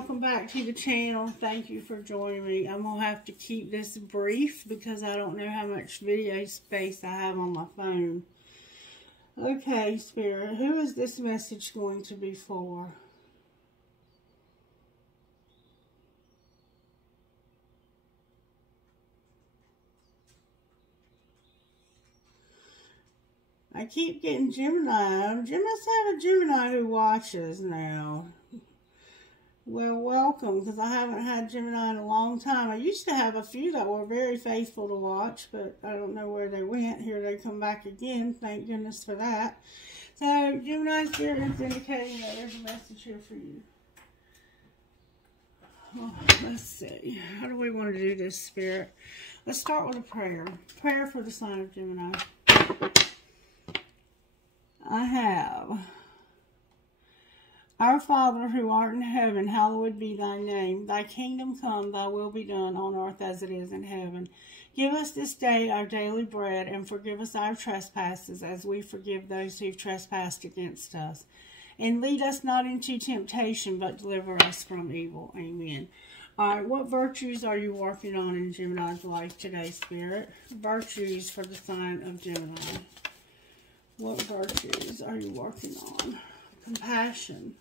welcome back to the channel. Thank you for joining me. I'm going to have to keep this brief because I don't know how much video space I have on my phone. Okay, Spirit, who is this message going to be for? I keep getting Gemini. I must have a Gemini who watches now. Well, welcome, because I haven't had Gemini in a long time. I used to have a few that were very faithful to watch, but I don't know where they went. Here they come back again. Thank goodness for that. So, Gemini Spirit is indicating that there's a message here for you. Oh, let's see. How do we want to do this, Spirit? Let's start with a prayer. Prayer for the sign of Gemini. I have... Our Father, who art in heaven, hallowed be thy name. Thy kingdom come, thy will be done on earth as it is in heaven. Give us this day our daily bread, and forgive us our trespasses, as we forgive those who've trespassed against us. And lead us not into temptation, but deliver us from evil. Amen. All right, what virtues are you working on in Gemini's life today, Spirit? Virtues for the sign of Gemini. What virtues are you working on? Compassion.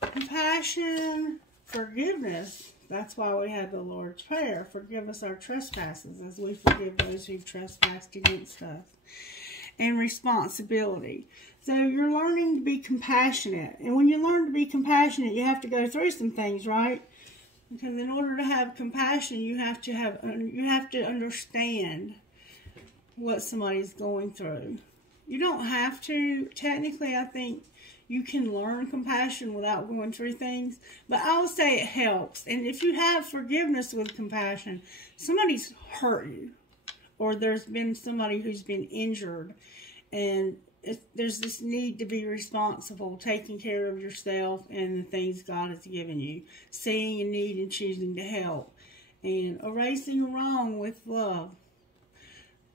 Compassion, forgiveness. That's why we had the Lord's Prayer. Forgive us our trespasses as we forgive those who've trespassed against us. And responsibility. So you're learning to be compassionate. And when you learn to be compassionate, you have to go through some things, right? Because in order to have compassion, you have to understand what somebody's going through. You don't have to. Technically, I think you can learn compassion without going through things. But I will say it helps. And if you have forgiveness with compassion, somebody's hurt you. Or there's been somebody who's been injured. And there's this need to be responsible, taking care of yourself and the things God has given you. Seeing a need and choosing to help. And erasing a wrong with love.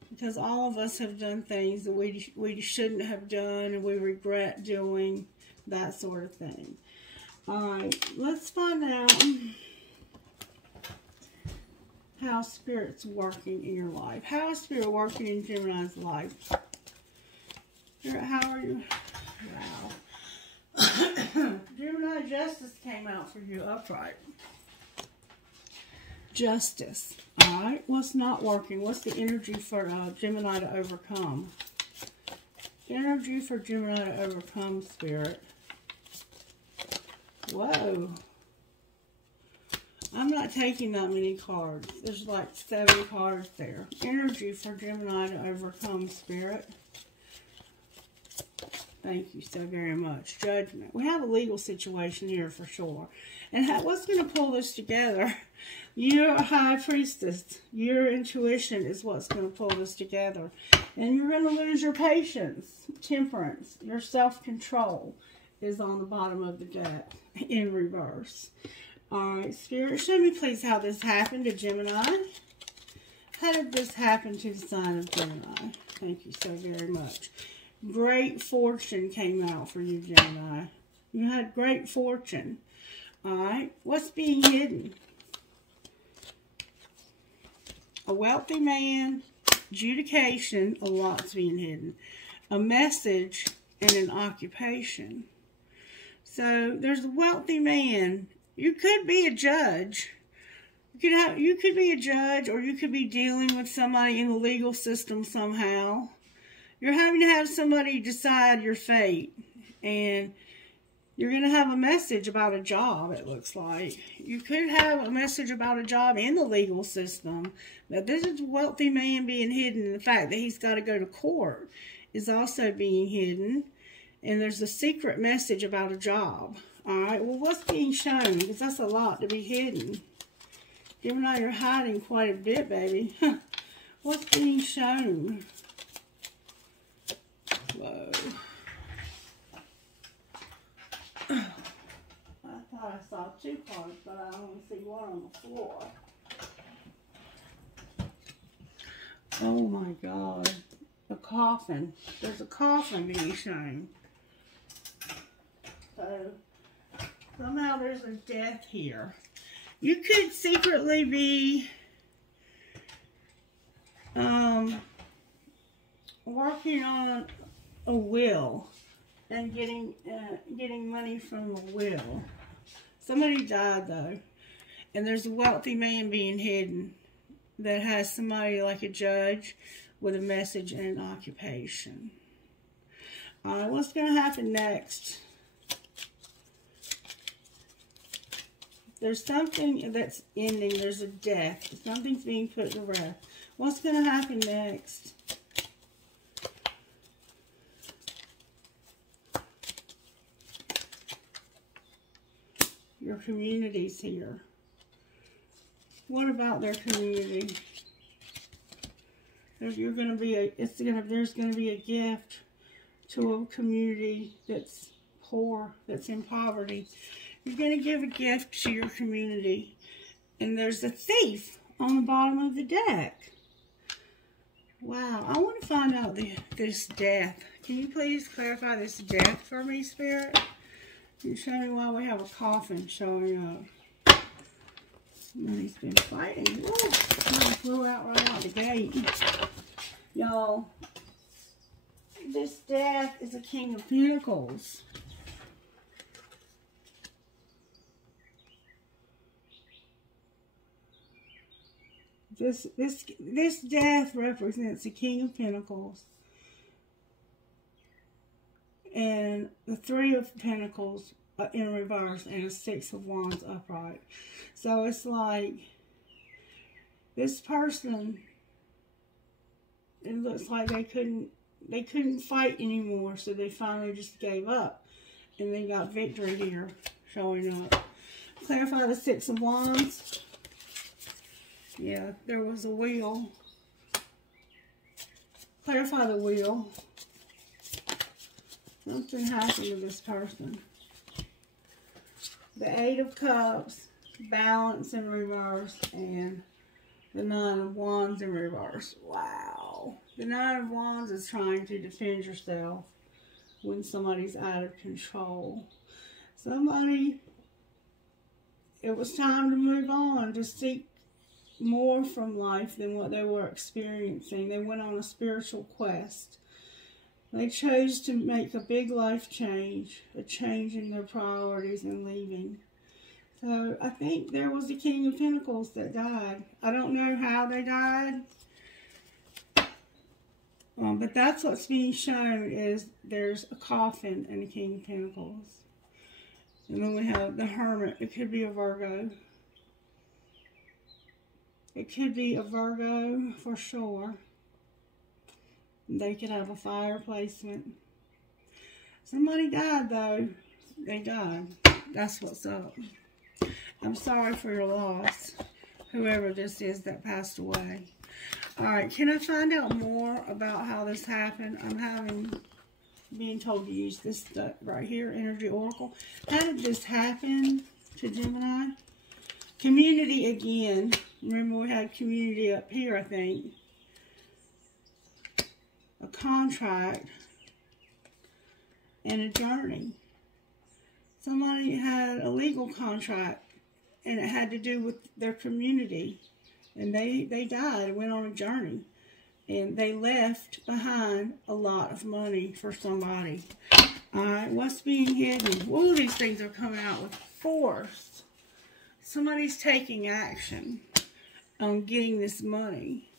Because all of us have done things that we shouldn't have done and we regret doing, that sort of thing. Alright, let's find out how Spirit's working in your life. How is Spirit working in Gemini's life? Spirit, how are you? Wow. Gemini, justice came out for you upright. Justice. Alright, what's not working? What's the energy for Gemini to overcome? Energy for Gemini to overcome, Spirit. Whoa. I'm not taking that many cards. There's like 7 cards there. Energy for Gemini to overcome, Spirit. Thank you so very much. Judgment. We have a legal situation here for sure. And what's going to pull this together? You're a high priestess. Your intuition is what's going to pull this together. And you're going to lose your patience. Temperance. Your self-control is on the bottom of the deck in reverse. Alright, Spirit, show me please how this happened to Gemini. How did this happen to the sign of Gemini? Thank you so very much. Great fortune came out for you, Gemini. You had great fortune. Alright, what's being hidden? A wealthy man, adjudication, a lot's being hidden. A message and an occupation. So, there's a wealthy man. You could be a judge. You could be a judge, or you could be dealing with somebody in the legal system somehow. You're having to have somebody decide your fate. And you're going to have a message about a job, it looks like. You could have a message about a job in the legal system. But this is a wealthy man being hidden. And the fact that he's got to go to court is also being hidden. And there's a secret message about a job. Alright, well, what's being shown? Because that's a lot to be hidden. Gemini, you're hiding quite a bit, baby. What's being shown? Whoa. I thought I saw 2 cards, but I only see 1 on the floor. Oh my God. A coffin. There's a coffin being shown. So, Somehow there's a death here. You could secretly be working on a will and getting money from a will. Somebody died though, and there's a wealthy man being hidden that has somebody like a judge with a message and an occupation. Alright, what's going to happen next? There's something that's ending. There's a death. Something's being put to rest. What's going to happen next? Your community's here. What about their community? There's going to be a gift to a community that's poor, that's in poverty. You're going to give a gift to your community. And there's a thief on the bottom of the deck. Wow. I want to find out this death. Can you please clarify this death for me, Spirit? Can you show me why we have a coffin showing up? Somebody's been fighting. Whoa. Somebody flew out right out the gate. Y'all, this death is a King of Pentacles. This death represents the King of Pentacles and the Three of Pentacles in reverse and a Six of Wands upright. So it's like this person, it looks like they couldn't fight anymore, so they finally just gave up, and they got victory here showing up. Clarify the Six of Wands. Yeah, there was a wheel. Clarify the wheel. Something happened to this person. The Eight of Cups, balance in reverse, and the Nine of Wands in reverse. Wow. The Nine of Wands is trying to defend yourself when somebody's out of control. It was time to move on, to seek more from life than what they were experiencing. They went on a spiritual quest. They chose to make a big life change, a change in their priorities and leaving. So I think there was the King of Pentacles that died. I don't know how they died. But that's what's being shown, is there's a coffin and a King of Pentacles. And then we have the Hermit. It could be a Virgo. It could be a Virgo for sure. They could have a fire placement. Somebody died though. They died. That's what's up. I'm sorry for your loss, whoever this is that passed away. Alright, can I find out more about how this happened? I'm being told to use this stuff right here, Energy Oracle. How did this happen to Gemini? Community again. Remember we had community up here, I think. A contract and a journey. Somebody had a legal contract and it had to do with their community. And they died and went on a journey. And they left behind a lot of money for somebody. Alright, what's being hidden? All these things are coming out with force. Somebody's taking action on getting this money.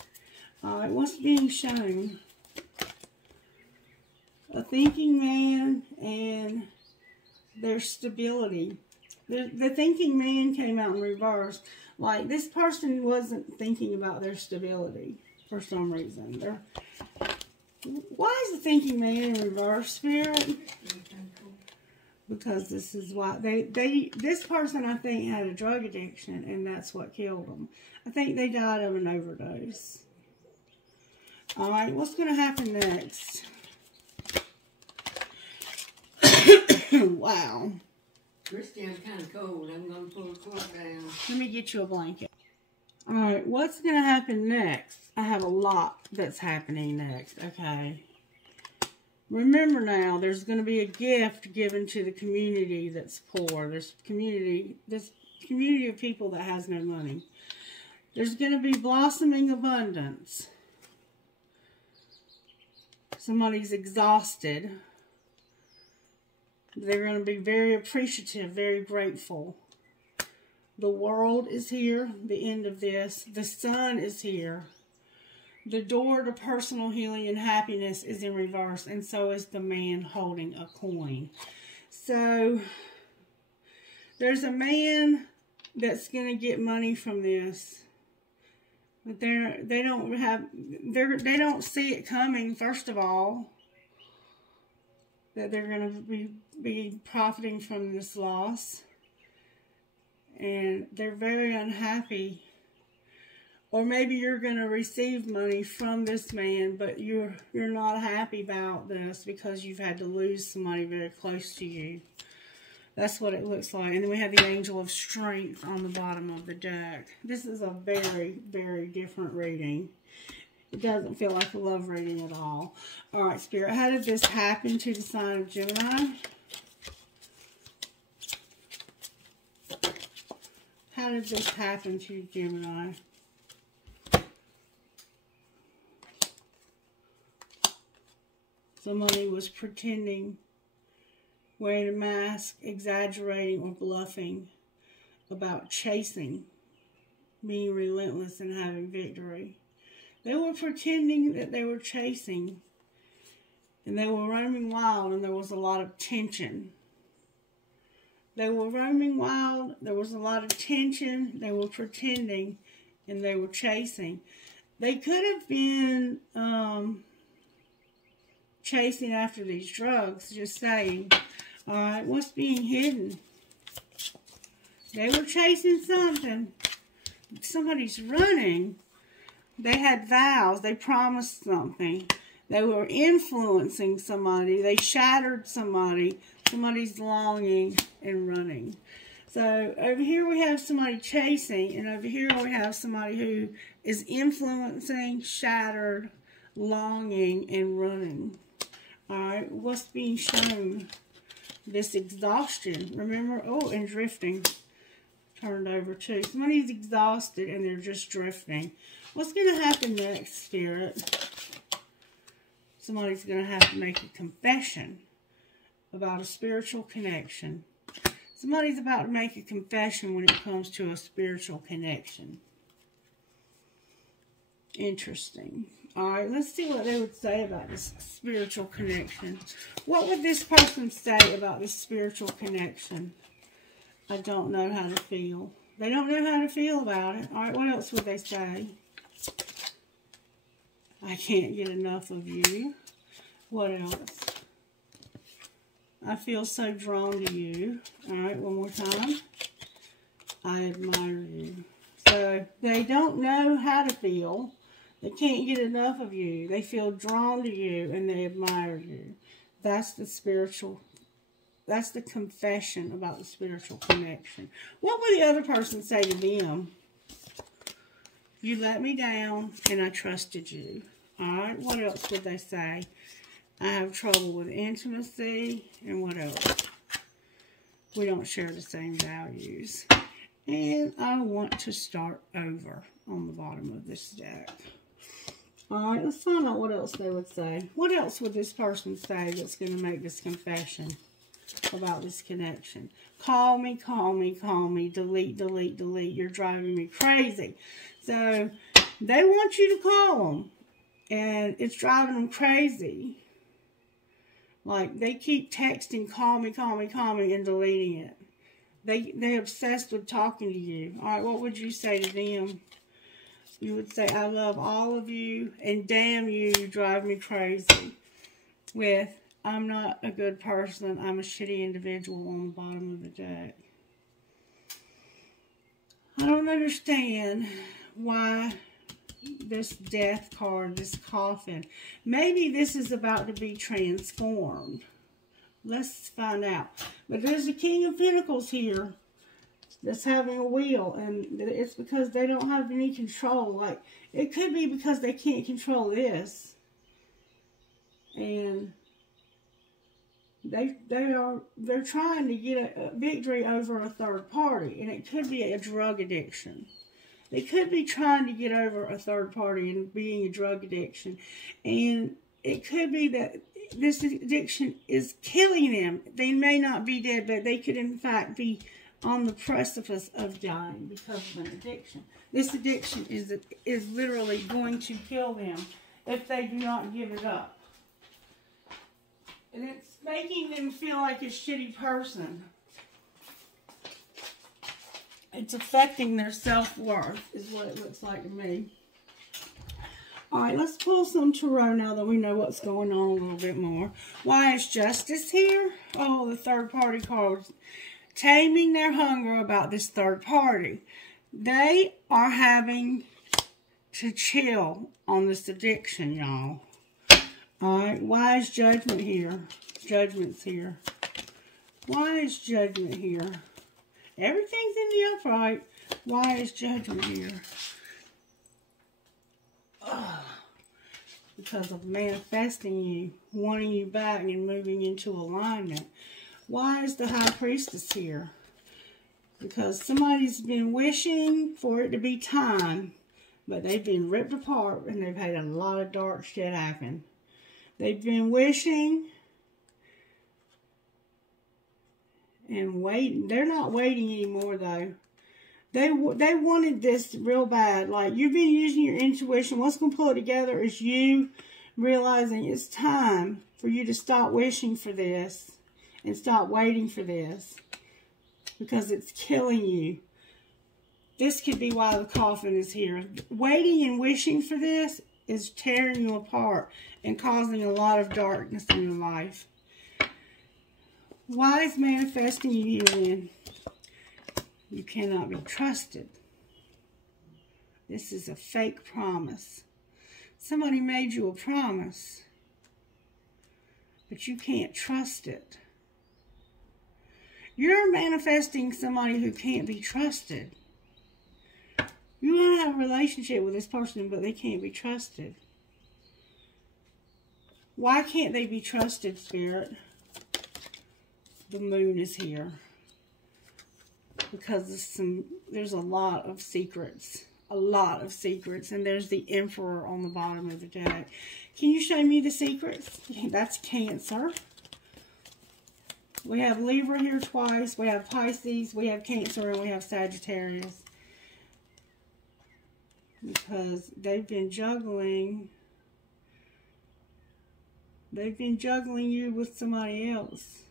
Alright, what's being shown? A thinking man and their stability. The thinking man came out in reverse. Like, this person wasn't thinking about their stability for some reason. Why is the thinking man in reverse, Spirit? Because this is why this person, I think, had a drug addiction, and that's what killed them. I think they died of an overdose. Alright, what's going to happen next? Wow. Christie, I'm kind of cold. I'm going to pull the clock down. Let me get you a blanket. Alright, what's going to happen next? I have a lot that's happening next. Okay. Remember now, there's going to be a gift given to the community that's poor. This community of people that has no money. There's going to be blossoming abundance. Somebody's exhausted. They're going to be very appreciative, very grateful. The world is here, the end of this. The sun is here. The door to personal healing and happiness is in reverse, and so is the man holding a coin. So, there's a man that's going to get money from this. But they don't see it coming, first of all, that they're going to be profiting from this loss. And they're very unhappy. Or maybe you're going to receive money from this man, but you're not happy about this because you've had to lose somebody very close to you. That's what it looks like. And then we have the Angel of Strength on the bottom of the deck. This is a very, very different reading. It doesn't feel like a love reading at all. All right, Spirit, how did this happen to the sign of Gemini? How did this happen to Gemini? Somebody was pretending, wearing a mask, exaggerating or bluffing about chasing, being relentless and having victory. They were pretending that they were chasing, and they were roaming wild, and there was a lot of tension. They were roaming wild, there was a lot of tension, they were pretending, and they were chasing. They could have been chasing after these drugs, just saying. Alright, what's being hidden? They were chasing something. Somebody's running. They had vows. They promised something. They were influencing somebody. They shattered somebody. Somebody's longing and running. So over here we have somebody chasing, and over here we have somebody who is influencing, shattered, longing, and running. Alright, what's being shown? This exhaustion. Remember? Oh, and drifting. Turned over too. Somebody's exhausted and they're just drifting. What's going to happen next, Spirit? Somebody's going to have to make a confession about a spiritual connection. Somebody's about to make a confession when it comes to a spiritual connection. Interesting. Alright, let's see what they would say about this spiritual connection. What would this person say about this spiritual connection? I don't know how to feel. They don't know how to feel about it. Alright, what else would they say? I can't get enough of you. What else? I feel so drawn to you. Alright, one more time. I admire you. So, they don't know how to feel. They can't get enough of you. They feel drawn to you and they admire you. That's the spiritual, that's the confession about the spiritual connection. What would the other person say to them? You let me down and I trusted you. Alright, what else would they say? I have trouble with intimacy. And what else? We don't share the same values. And I want to start over on the bottom of this deck. Alright, let's find out what else they would say. What else would this person say that's going to make this confession about this connection? Call me, call me, call me. Delete, delete, delete. You're driving me crazy. So, they want you to call them. And it's driving them crazy. Like, they keep texting, call me, call me, call me, and deleting it. They're obsessed with talking to you. Alright, what would you say to them? You would say, I love all of you, and damn you, you drive me crazy. With, I'm not a good person, I'm a shitty individual on the bottom of the deck. I don't understand why this death card, this coffin. Maybe this is about to be transformed. Let's find out. But there's a King of Pentacles here that's having a wheel, and it's because they don't have any control. Like, it could be because they can't control this. And They're trying to get a victory over a third party, and it could be a drug addiction. They could be trying to get over a third party and being a drug addiction, and it could be that this addiction is killing them. They may not be dead, but they could in fact be on the precipice of dying because of an addiction. This addiction is literally going to kill them if they do not give it up. And it's making them feel like a shitty person. It's affecting their self-worth, is what it looks like to me. Alright, let's pull some tarot now that we know what's going on a little bit more. Why is justice here? Oh, the third party card. Taming their hunger about this third party. They are having to chill on this addiction, y'all. Alright, why is judgment here? Judgment's here. Why is judgment here? Everything's in the upright. Why is judgment here? Because of manifesting you, wanting you back and moving into alignment. Why is the High Priestess here? Because somebody's been wishing for it to be time, but they've been ripped apart and they've had a lot of dark shit happen. They've been wishing and waiting. They're not waiting anymore, though. They wanted this real bad. Like, you've been using your intuition. What's going to pull it together is you realizing it's time for you to stop wishing for this and stop waiting for this, because it's killing you. This could be why the coffin is here. Waiting and wishing for this is tearing you apart and causing a lot of darkness in your life. Why is manifesting you here then? You cannot be trusted. This is a fake promise. Somebody made you a promise, but you can't trust it. You're manifesting somebody who can't be trusted. You want to have a relationship with this person, but they can't be trusted. Why can't they be trusted, Spirit? The moon is here. Because there's a lot of secrets. A lot of secrets. And there's the Emperor on the bottom of the deck. Can you show me the secrets? That's Cancer. We have Libra here twice. We have Pisces. We have Cancer. And we have Sagittarius. Because they've been juggling. They've been juggling you with somebody else.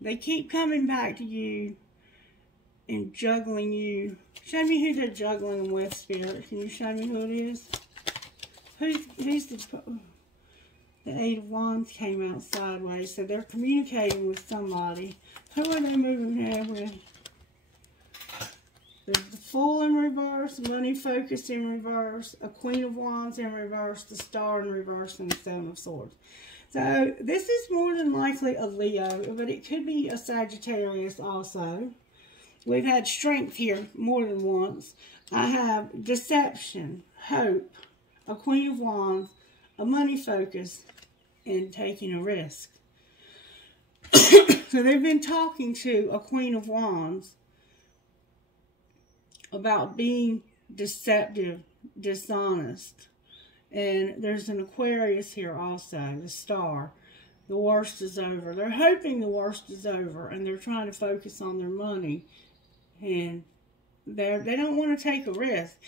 They keep coming back to you and juggling you. Show me who they're juggling with, Spirit. Can you show me who it is? Who's the Eight of Wands came out sideways, so they're communicating with somebody. Who are they moving ahead with? There's the Fool in reverse, Money Focus in reverse, a Queen of Wands in reverse, the Star in reverse, and the Seven of Swords. So, this is more than likely a Leo, but it could be a Sagittarius also. We've had Strength here more than once. I have Deception, Hope, a Queen of Wands, a Money Focus, and taking a risk. So, they've been talking to a Queen of Wands about being deceptive, dishonest. And there's an Aquarius here also, the Star. The worst is over. They're hoping the worst is over, and they're trying to focus on their money. And they don't want to take a risk.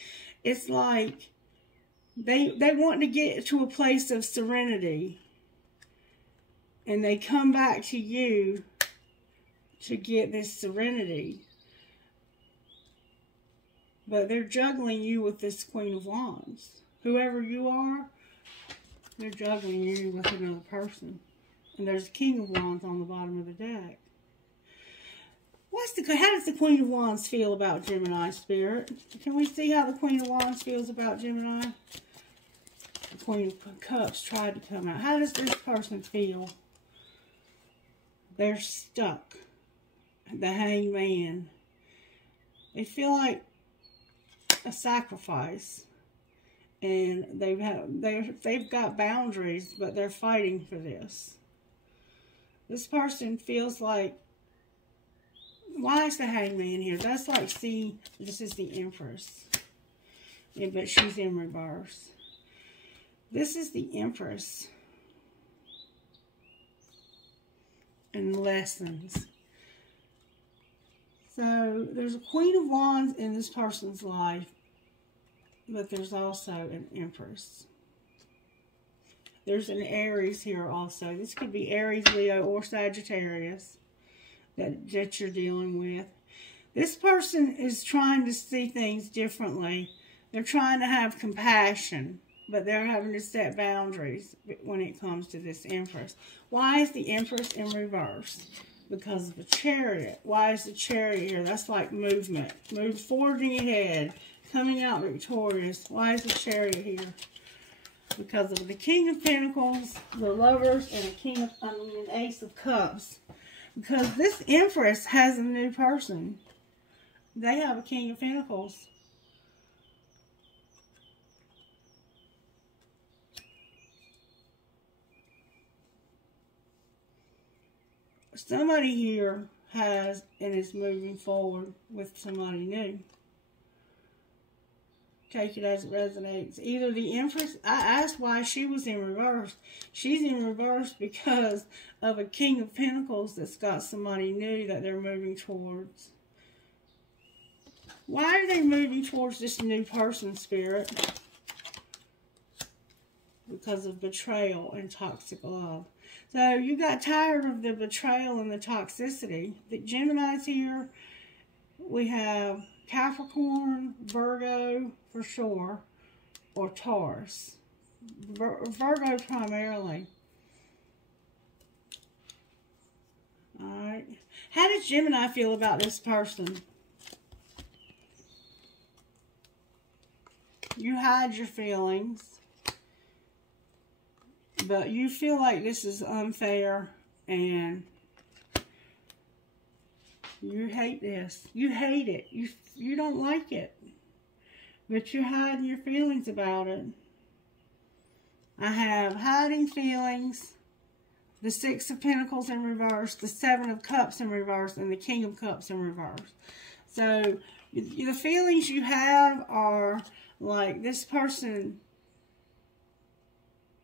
It's like they want to get to a place of serenity. And they come back to you to get this serenity. But they're juggling you with this Queen of Wands. Whoever you are, they're juggling you with another person. And there's a King of Wands on the bottom of the deck. How does the Queen of Wands feel about Gemini, Spirit? Can we see how the Queen of Wands feels about Gemini? The Queen of Cups tried to come out. How does this person feel? They're stuck. The Hanged Man. They feel like a sacrifice. And they've got boundaries, but they're fighting for this. This person feels like, why is the Hangman here? That's like, see, this is the Empress. Yeah, but she's in reverse. This is the Empress. And lessons. So, there's a Queen of Wands in this person's life. But there's also an Empress. There's an Aries here also. This could be Aries, Leo, or Sagittarius that you're dealing with. This person is trying to see things differently. They're trying to have compassion, but they're having to set boundaries when it comes to this Empress. Why is the Empress in reverse? Because of the Chariot. Why is the Chariot here? That's like movement. Move forging ahead. Coming out victorious. Why is the Chariot here? Because of the King of Pentacles, the Lovers, and an Ace of Cups. Because this Empress has a new person. They have a King of Pentacles. Somebody here has and is moving forward with somebody new. Take it as it resonates. Either the Empress, I asked why she was in reverse. She's in reverse because of a King of Pentacles that's got somebody new that they're moving towards. Why are they moving towards this new person, Spirit? Because of betrayal and toxic love. So you got tired of the betrayal and the toxicity. The Gemini's here. We have Capricorn, Virgo for sure, or Taurus. Virgo primarily. Alright. How does Gemini feel about this person? You hide your feelings, but you feel like this is unfair and you hate this. You hate it. You don't like it. But you're hiding your feelings about it. I have hiding feelings, the Six of Pentacles in reverse, the Seven of Cups in reverse, and the King of Cups in reverse. So, the feelings you have are like this person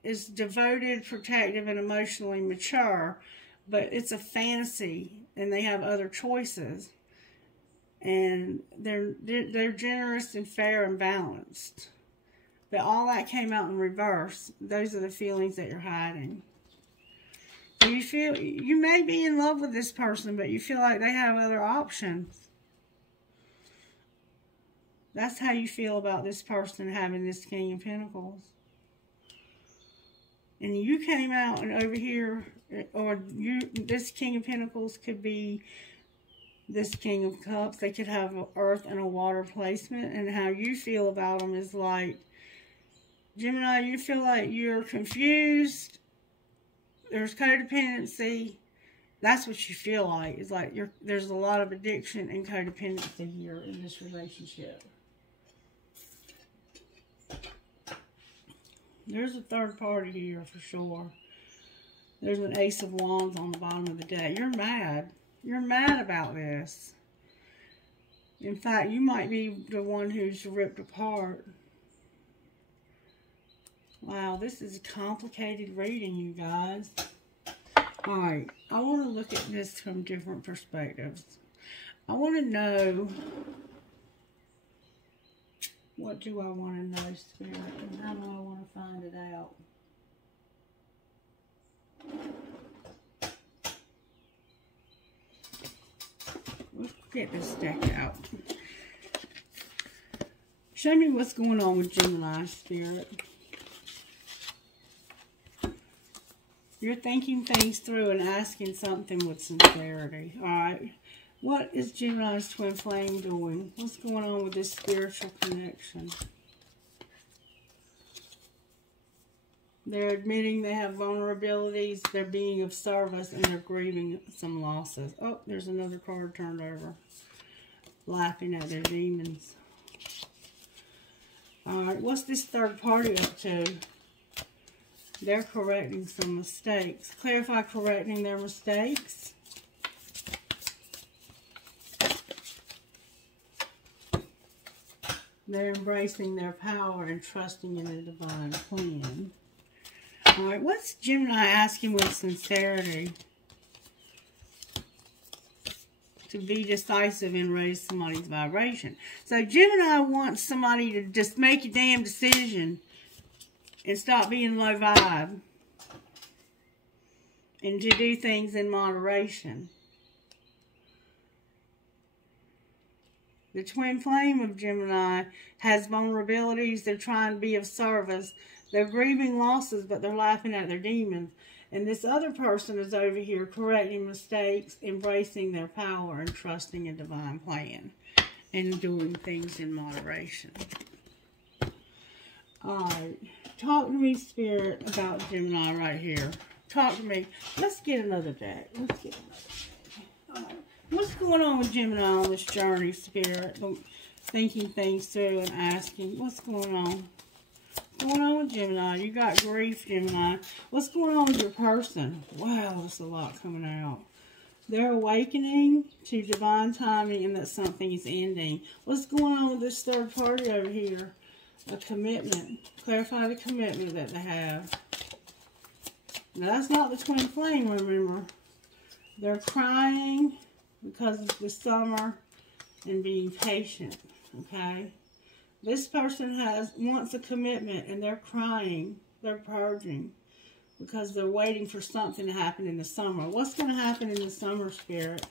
is devoted, protective, and emotionally mature, but it's a fantasy, and they have other choices. And they're generous and fair and balanced. But all that came out in reverse. Those are the feelings that you're hiding. So you may be in love with this person, but you feel like they have other options. That's how you feel about this person having this King of Pentacles. And you came out and over here, or this King of Pentacles could be this King of Cups. They could have an earth and a water placement. And how you feel about them is like, Gemini, you feel like you're confused. There's codependency. That's what you feel like. It's like there's a lot of addiction and codependency here in this relationship. There's a third party here for sure. There's an Ace of Wands on the bottom of the deck. You're mad. You're mad about this. In fact, you might be the one who's ripped apart. Wow, this is a complicated reading, you guys. Alright, I want to look at this from different perspectives. I want to know, what do I want to know, Spirit, and how do I want to find it out? Let's get this deck out. Show me what's going on with Gemini, Spirit. You're thinking things through and asking something with sincerity. Alright. What is Gemini's twin flame doing? What's going on with this spiritual connection? They're admitting they have vulnerabilities. They're being of service and they're grieving some losses. Oh, there's another card turned over. Laughing at their demons. Alright, what's this third party up to? They're correcting some mistakes. Clarify correcting their mistakes. They're embracing their power and trusting in a divine plan. Alright, what's Gemini asking with sincerity? To be decisive and raise somebody's vibration. So Gemini wants somebody to just make a damn decision and stop being low vibe. And to do things in moderation. The twin flame of Gemini has vulnerabilities. They're trying to be of service. They're grieving losses, but they're laughing at their demons. And this other person is over here correcting mistakes, embracing their power, and trusting a divine plan. And doing things in moderation. Alright. Talk to me, Spirit, about Gemini right here. Talk to me. Let's get another deck. Let's get another deck. Alright. What's going on with Gemini on this journey, Spirit? Thinking things through and asking, what's going on? What's going on with Gemini? You got grief, Gemini. What's going on with your person? Wow, there's a lot coming out. They're awakening to divine timing and that something is ending. What's going on with this third party over here? A commitment. Clarify the commitment that they have. Now, that's not the twin flame, remember. They're crying because of the summer and being patient, okay? This person wants a commitment and they're crying, they're purging because they're waiting for something to happen in the summer. What's going to happen in the summer, Spirit?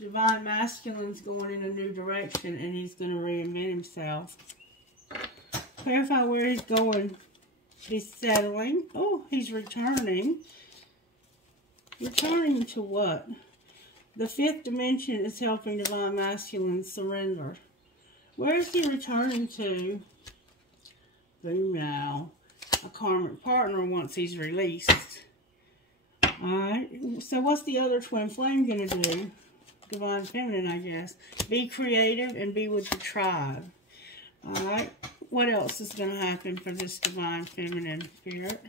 Divine Masculine's going in a new direction and he's going to reinvent himself. Clarify where he's going. He's settling. Oh, he's returning. Returning to what? The fifth dimension is helping Divine Masculine surrender. Where is he returning to? Boom now. A karmic partner once he's released. Alright. So what's the other twin flame going to do? Divine Feminine, I guess. Be creative and be with the tribe. Alright. What else is going to happen for this Divine Feminine, Spirit?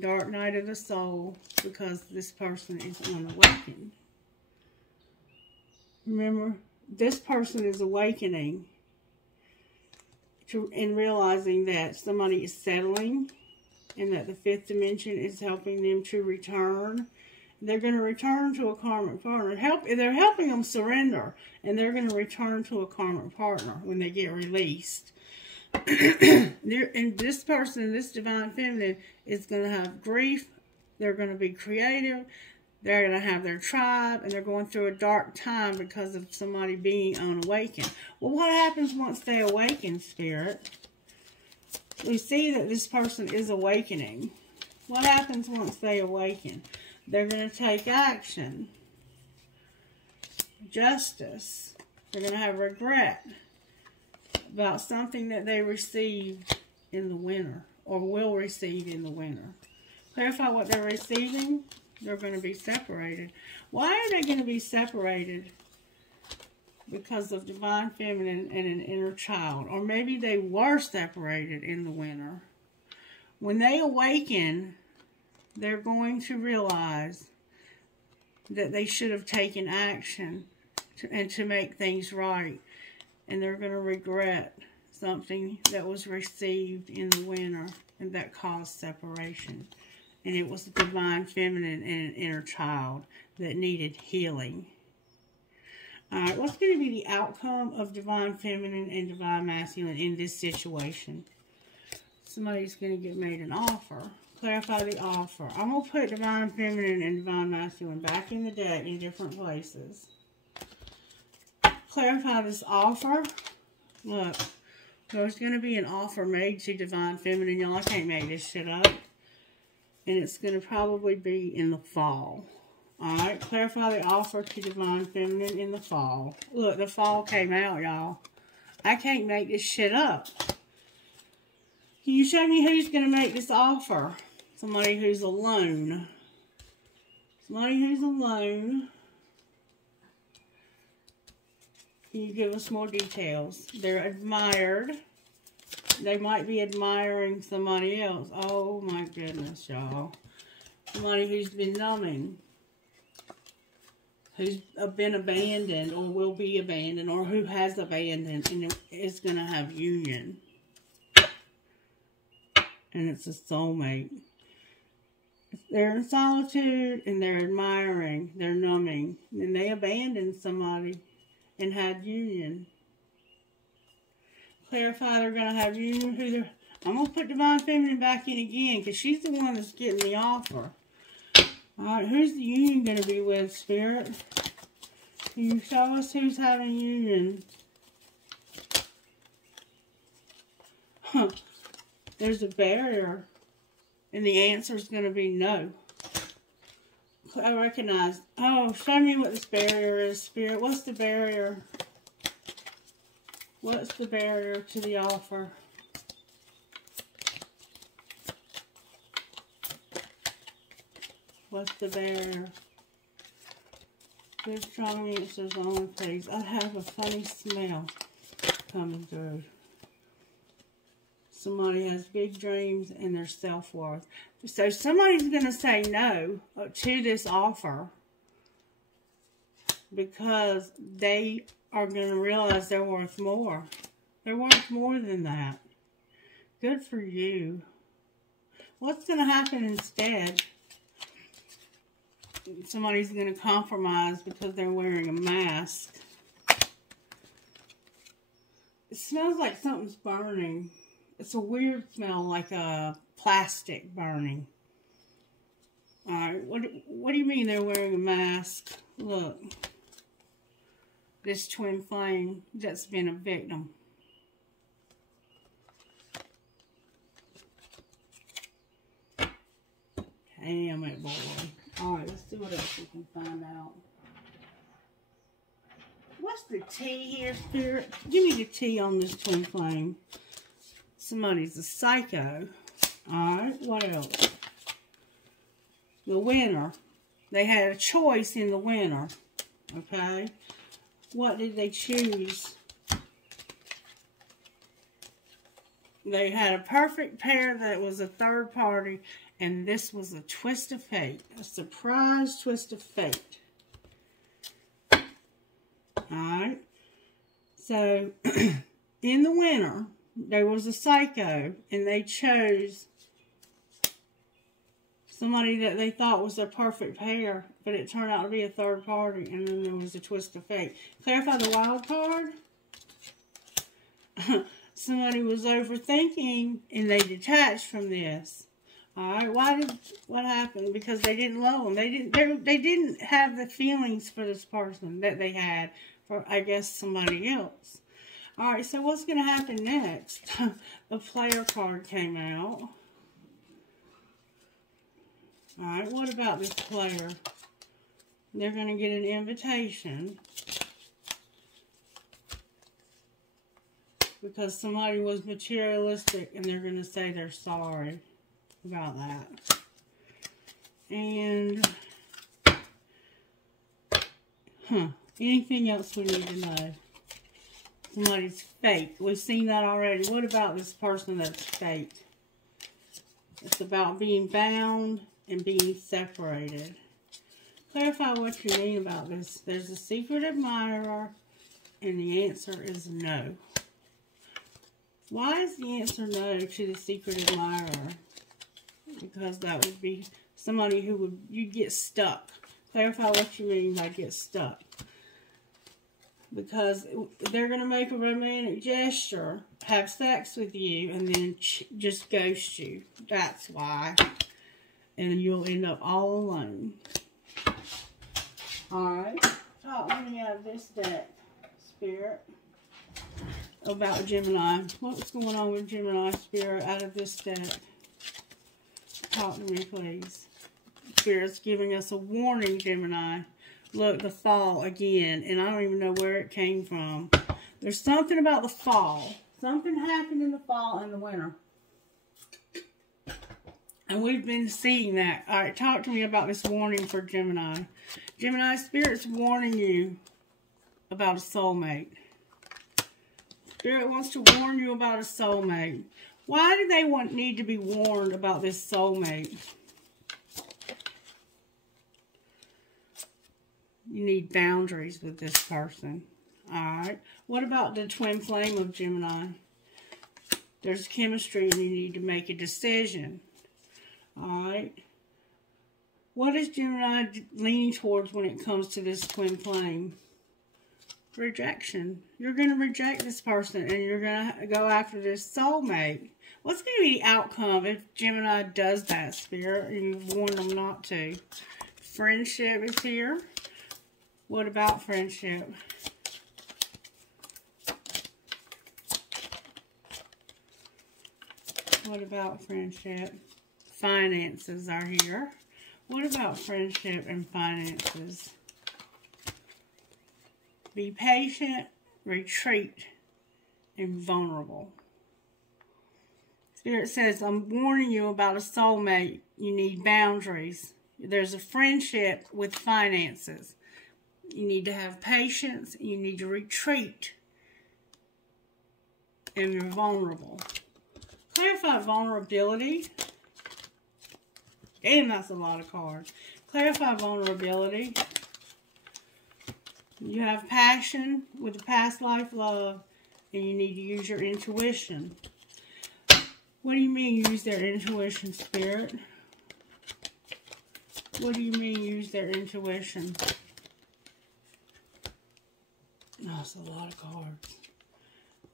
Dark night of the soul, because this person is unawakened. Remember, this person is awakening and realizing that somebody is settling and that the fifth dimension is helping them to return. They're going to return to a karmic partner. They're helping them surrender, and they're going to return to a karmic partner when they get released. And this person, this Divine Feminine, is going to have grief. They're going to be creative. They're going to have their tribe, and they're going through a dark time because of somebody being unawakened. Well, what happens once they awaken, Spirit? We see that this person is awakening. What happens once they awaken? They're going to take action. Justice. They're going to have regret about something that they received in the winter or will receive in the winter. Clarify what they're receiving. They're going to be separated. Why are they going to be separated? Because of Divine Feminine and an inner child. Or maybe they were separated in the winter. When they awaken, they're going to realize that they should have taken action to make things right. And they're going to regret something that was received in the winter and that caused separation. And it was the Divine Feminine and an inner child that needed healing. Alright, what's going to be the outcome of Divine Feminine and Divine Masculine in this situation? Somebody's going to get made an offer. Clarify the offer. I'm going to put Divine Feminine and Divine Masculine back in the deck in different places. Clarify this offer. Look, there's going to be an offer made to Divine Feminine. Y'all, I can't make this shit up. And it's going to probably be in the fall. Alright, clarify the offer to Divine Feminine in the fall. Look, the fall came out, y'all. I can't make this shit up. Can you show me who's going to make this offer? Somebody who's alone. Somebody who's alone. Can you give us more details? They're admired. They might be admiring somebody else. Oh my goodness, y'all. Somebody who's been numbing. Who's been abandoned or will be abandoned, or who has abandoned and is going to have union. And it's a soulmate. They're in solitude and they're admiring. They're numbing. And they abandoned somebody and had union. Clarify they're going to have union. Who they're, I'm going to put Divine Feminine back in again because she's the one that's getting the offer. Alright, who's the union going to be with, Spirit? Can you show us who's having union? Huh. There's a barrier. And the answer is going to be no. I recognize. Oh, show me what this barrier is, Spirit. What's the barrier? What's the barrier to the offer? What's the barrier? Good strong answers only, please. I have a funny smell coming through. Somebody has big dreams and their self-worth. So somebody's going to say no to this offer because they are going to realize they're worth more. They're worth more than that. Good for you. What's going to happen instead? Somebody's going to compromise because they're wearing a mask. It smells like something's burning. It's a weird smell, like a plastic burning. Alright, what do you mean they're wearing a mask? Look. This twin flame that's been a victim. Damn it, boy. Alright, let's see what else we can find out. What's the T here, Spirit? Give me the T on this twin flame. Somebody's a psycho. Alright, what else? The winner. They had a choice in the winner. Okay? What did they choose? They had a perfect pair that was a third party, and this was a twist of fate. A surprise twist of fate. Alright? So, in the winner, there was a psycho, and they chose somebody that they thought was their perfect pair, but it turned out to be a third party, and then there was a twist of fate. Clarify the wild card. Somebody was overthinking, and they detached from this. All right, what happened? Because they didn't love them. They didn't have the feelings for this person that they had for, I guess, somebody else. All right, so what's going to happen next? The player card came out. All right, what about this player? They're going to get an invitation because somebody was materialistic, and they're going to say they're sorry about that. And, anything else we need to know? Somebody's fake. We've seen that already. What about this person that's fake? It's about being bound and being separated. Clarify what you mean about this. There's a secret admirer, and the answer is no. Why is the answer no to the secret admirer? Because that would be somebody who would, you'd get stuck. Clarify what you mean by get stuck. Because they're going to make a romantic gesture, have sex with you, and then just ghost you. That's why. And you'll end up all alone. Alright. Talk to me out of this deck, Spirit. About Gemini. What's going on with Gemini, Spirit, out of this deck? Talk to me, please. Spirit's giving us a warning, Gemini. Look, the fall again, and I don't even know where it came from. There's something about the fall. Something happened in the fall and the winter. And we've been seeing that. All right, talk to me about this warning for Gemini. Gemini, Spirit's warning you about a soulmate. Spirit wants to warn you about a soulmate. Why do they need to be warned about this soulmate? You need boundaries with this person. Alright. What about the twin flame of Gemini? There's chemistry and you need to make a decision. Alright. What is Gemini leaning towards when it comes to this twin flame? Rejection. You're going to reject this person and you're going to go after this soulmate. What's going to be the outcome if Gemini does that, Spirit, and you've warned them not to? Friendship is here. What about friendship? What about friendship? Finances are here. What about friendship and finances? Be patient, retreat, and vulnerable. Spirit says, I'm warning you about a soulmate. You need boundaries. There's a friendship with finances. You need to have patience. You need to retreat. And you're vulnerable. Clarify vulnerability. And that's a lot of cards. Clarify vulnerability. You have passion with a past life love, and you need to use your intuition. What do you mean use their intuition, Spirit? What do you mean use their intuition? Oh, that's a lot of cards.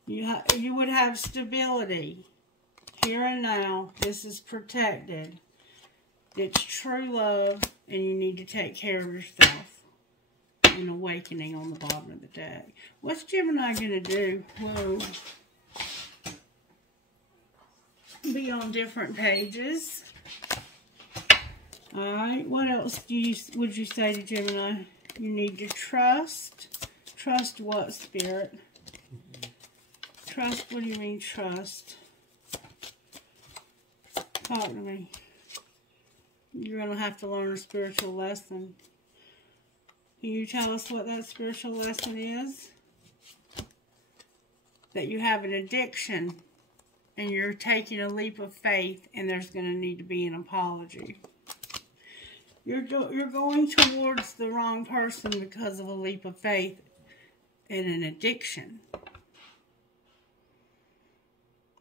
You would have stability. Here and now, this is protected. It's true love, and you need to take care of yourself. An awakening on the bottom of the deck. What's Gemini going to do? Whoa. Be on different pages. Alright, what else would you say to Gemini? You need to trust. Trust what, Spirit? Trust, what do you mean trust? Talk to me. You're going to have to learn a spiritual lesson. Can you tell us what that spiritual lesson is? That you have an addiction and you're taking a leap of faith and there's going to need to be an apology. You're going towards the wrong person because of a leap of faith and an addiction.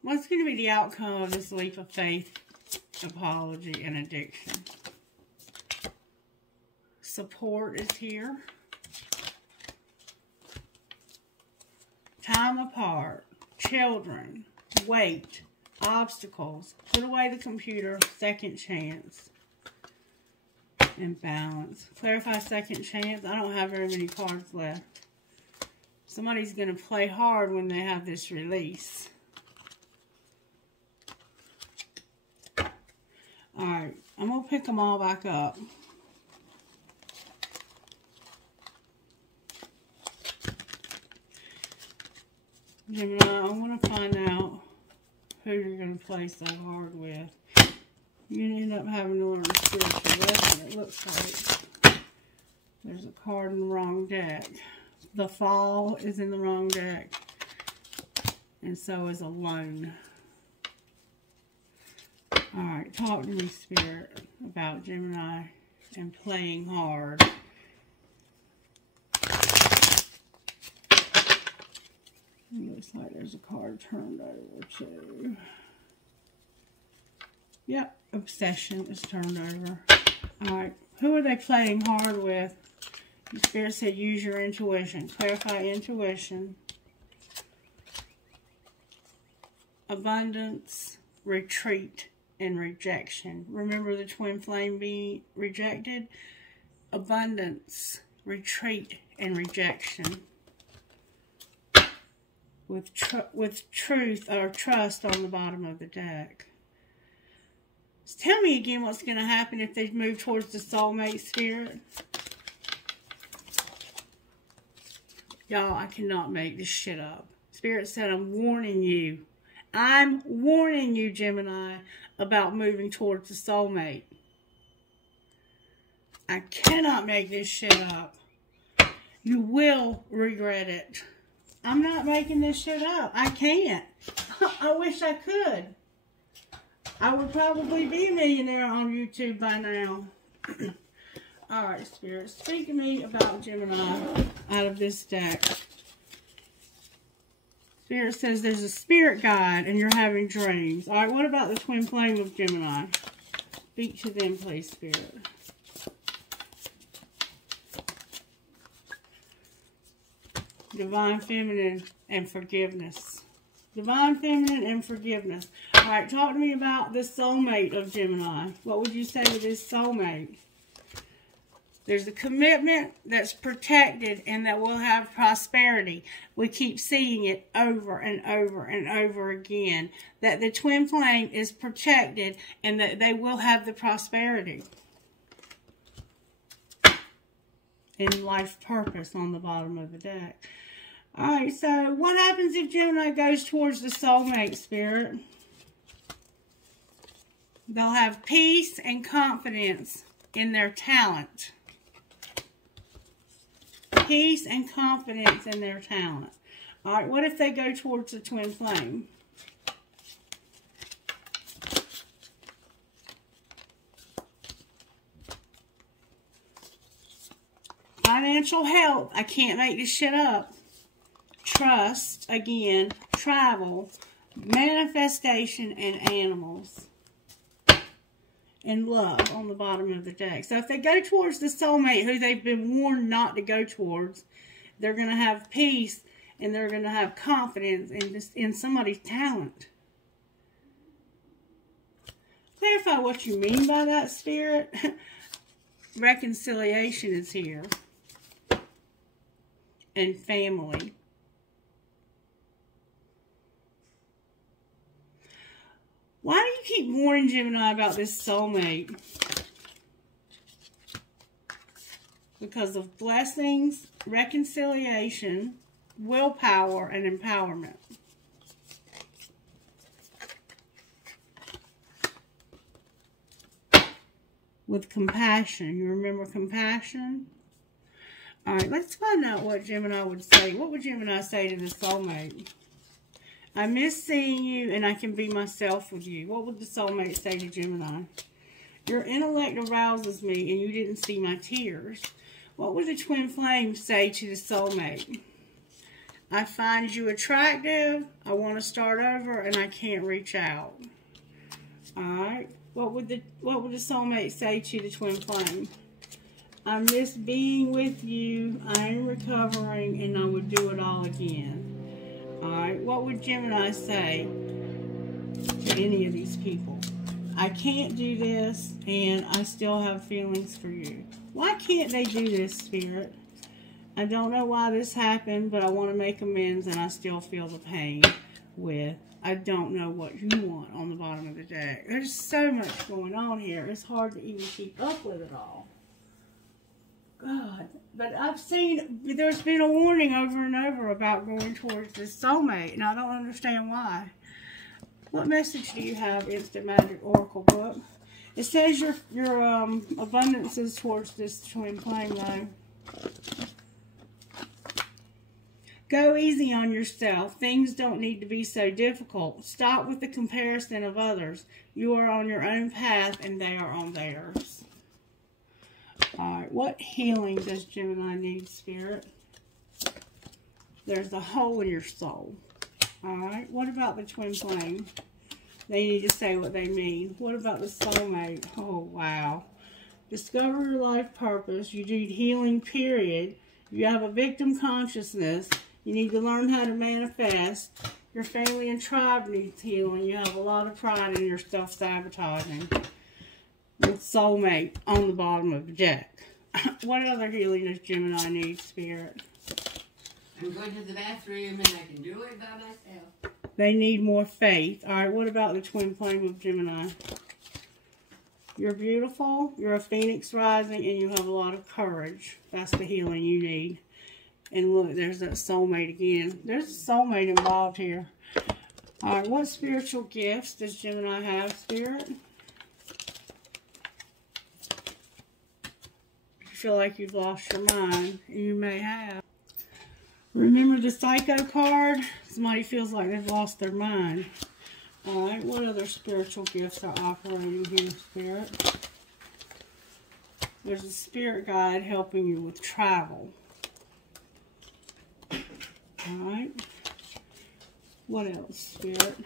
What's going to be the outcome of this leap of faith, apology, and addiction? Support is here. Time apart. Children. Wait. Obstacles. Put away the computer. Second chance. And balance. Clarify second chance. I don't have very many cards left. Somebody's going to play hard when they have this release. Alright. I'm going to pick them all back up. Gemini, I want to find out who you're going to play so hard with. You're going to end up having to learn a spiritual lesson, it looks like. There's a card in the wrong deck. The Fall is in the wrong deck. And so is Alone. Alright, talk to me, Spirit, about Gemini and playing hard. Looks like there's a card turned over too. Yep, Obsession is turned over. Alright, who are they playing hard with? The Spirit said use your intuition. Clarify intuition. Abundance, retreat, and rejection. Remember the twin flame being rejected? Abundance, retreat, and rejection. With truth or trust on the bottom of the deck. So tell me again what's going to happen if they move towards the soulmate, Spirit. Y'all, I cannot make this shit up. Spirit said, I'm warning you. I'm warning you, Gemini, about moving towards the soulmate. I cannot make this shit up. You will regret it. I'm not making this shit up. I can't. I wish I could. I would probably be a millionaire on YouTube by now. Alright, Spirit, speak to me about Gemini out of this deck. Spirit says there's a spirit guide and you're having dreams. Alright, what about the twin flame of Gemini? Speak to them, please, Spirit. Divine Feminine and forgiveness. Divine Feminine and forgiveness. Alright, talk to me about the soulmate of Gemini. What would you say to this soulmate? There's a commitment that's protected and that will have prosperity. We keep seeing it over and over and over again. That the twin flame is protected and that they will have the prosperity. And life purpose on the bottom of the deck. Alright, so what happens if Gemini goes towards the soulmate, Spirit? They'll have peace and confidence in their talent. Peace and confidence in their talent. Alright, what if they go towards the twin flame? Financial health. I can't make this shit up. Trust, again, travel, manifestation, and animals. And love on the bottom of the deck. So if they go towards the soulmate who they've been warned not to go towards, they're going to have peace and they're going to have confidence in somebody's talent. Clarify what you mean by that, Spirit. Reconciliation is here. And family. Why do you keep warning Gemini about this soulmate? Because of blessings, reconciliation, willpower, and empowerment. With compassion. You remember compassion? Alright, let's find out what Gemini would say. What would Gemini say to the soulmate? I miss seeing you and I can be myself with you. What would the soulmate say to Gemini? Your intellect arouses me and you didn't see my tears. What would the twin flame say to the soulmate? I find you attractive, I want to start over, and I can't reach out. Alright, what would the soulmate say to the twin flame? I miss being with you, I am recovering, and I would do it all again. Alright, what would Gemini say to any of these people? I can't do this, and I still have feelings for you. Why can't they do this, Spirit? I don't know why this happened, but I want to make amends, and I still feel the pain with, I don't know what you want on the bottom of the deck. There's so much going on here. It's hard to even keep up with it all. God, but I've seen, there's been a warning over and over about going towards this soulmate, and I don't understand why. What message do you have, Instant Magic Oracle book? It says your abundance is towards this twin flame line. Go easy on yourself. Things don't need to be so difficult. Stop with the comparison of others. You are on your own path, and they are on theirs. Alright, what healing does Gemini need, Spirit? There's a hole in your soul. Alright, what about the twin flame? They need to say what they mean. What about the soulmate? Oh, wow. Discover your life purpose. You need healing, period. You have a victim consciousness. You need to learn how to manifest. Your family and tribe needs healing. You have a lot of pride in your self-sabotaging. With soulmate on the bottom of the deck. What other healing does Gemini need, Spirit? I'm going to the bathroom and I can do it by myself. They need more faith. Alright, what about the twin flame of Gemini? You're beautiful, you're a phoenix rising, and you have a lot of courage. That's the healing you need. And look, there's that soulmate again. There's a soulmate involved here. Alright, what spiritual gifts does Gemini have, Spirit? Feel like you've lost your mind, you may have. Remember the Psycho card? Somebody feels like they've lost their mind. Alright, what other spiritual gifts are operating here, Spirit? There's a spirit guide helping you with travel. Alright. What else, Spirit?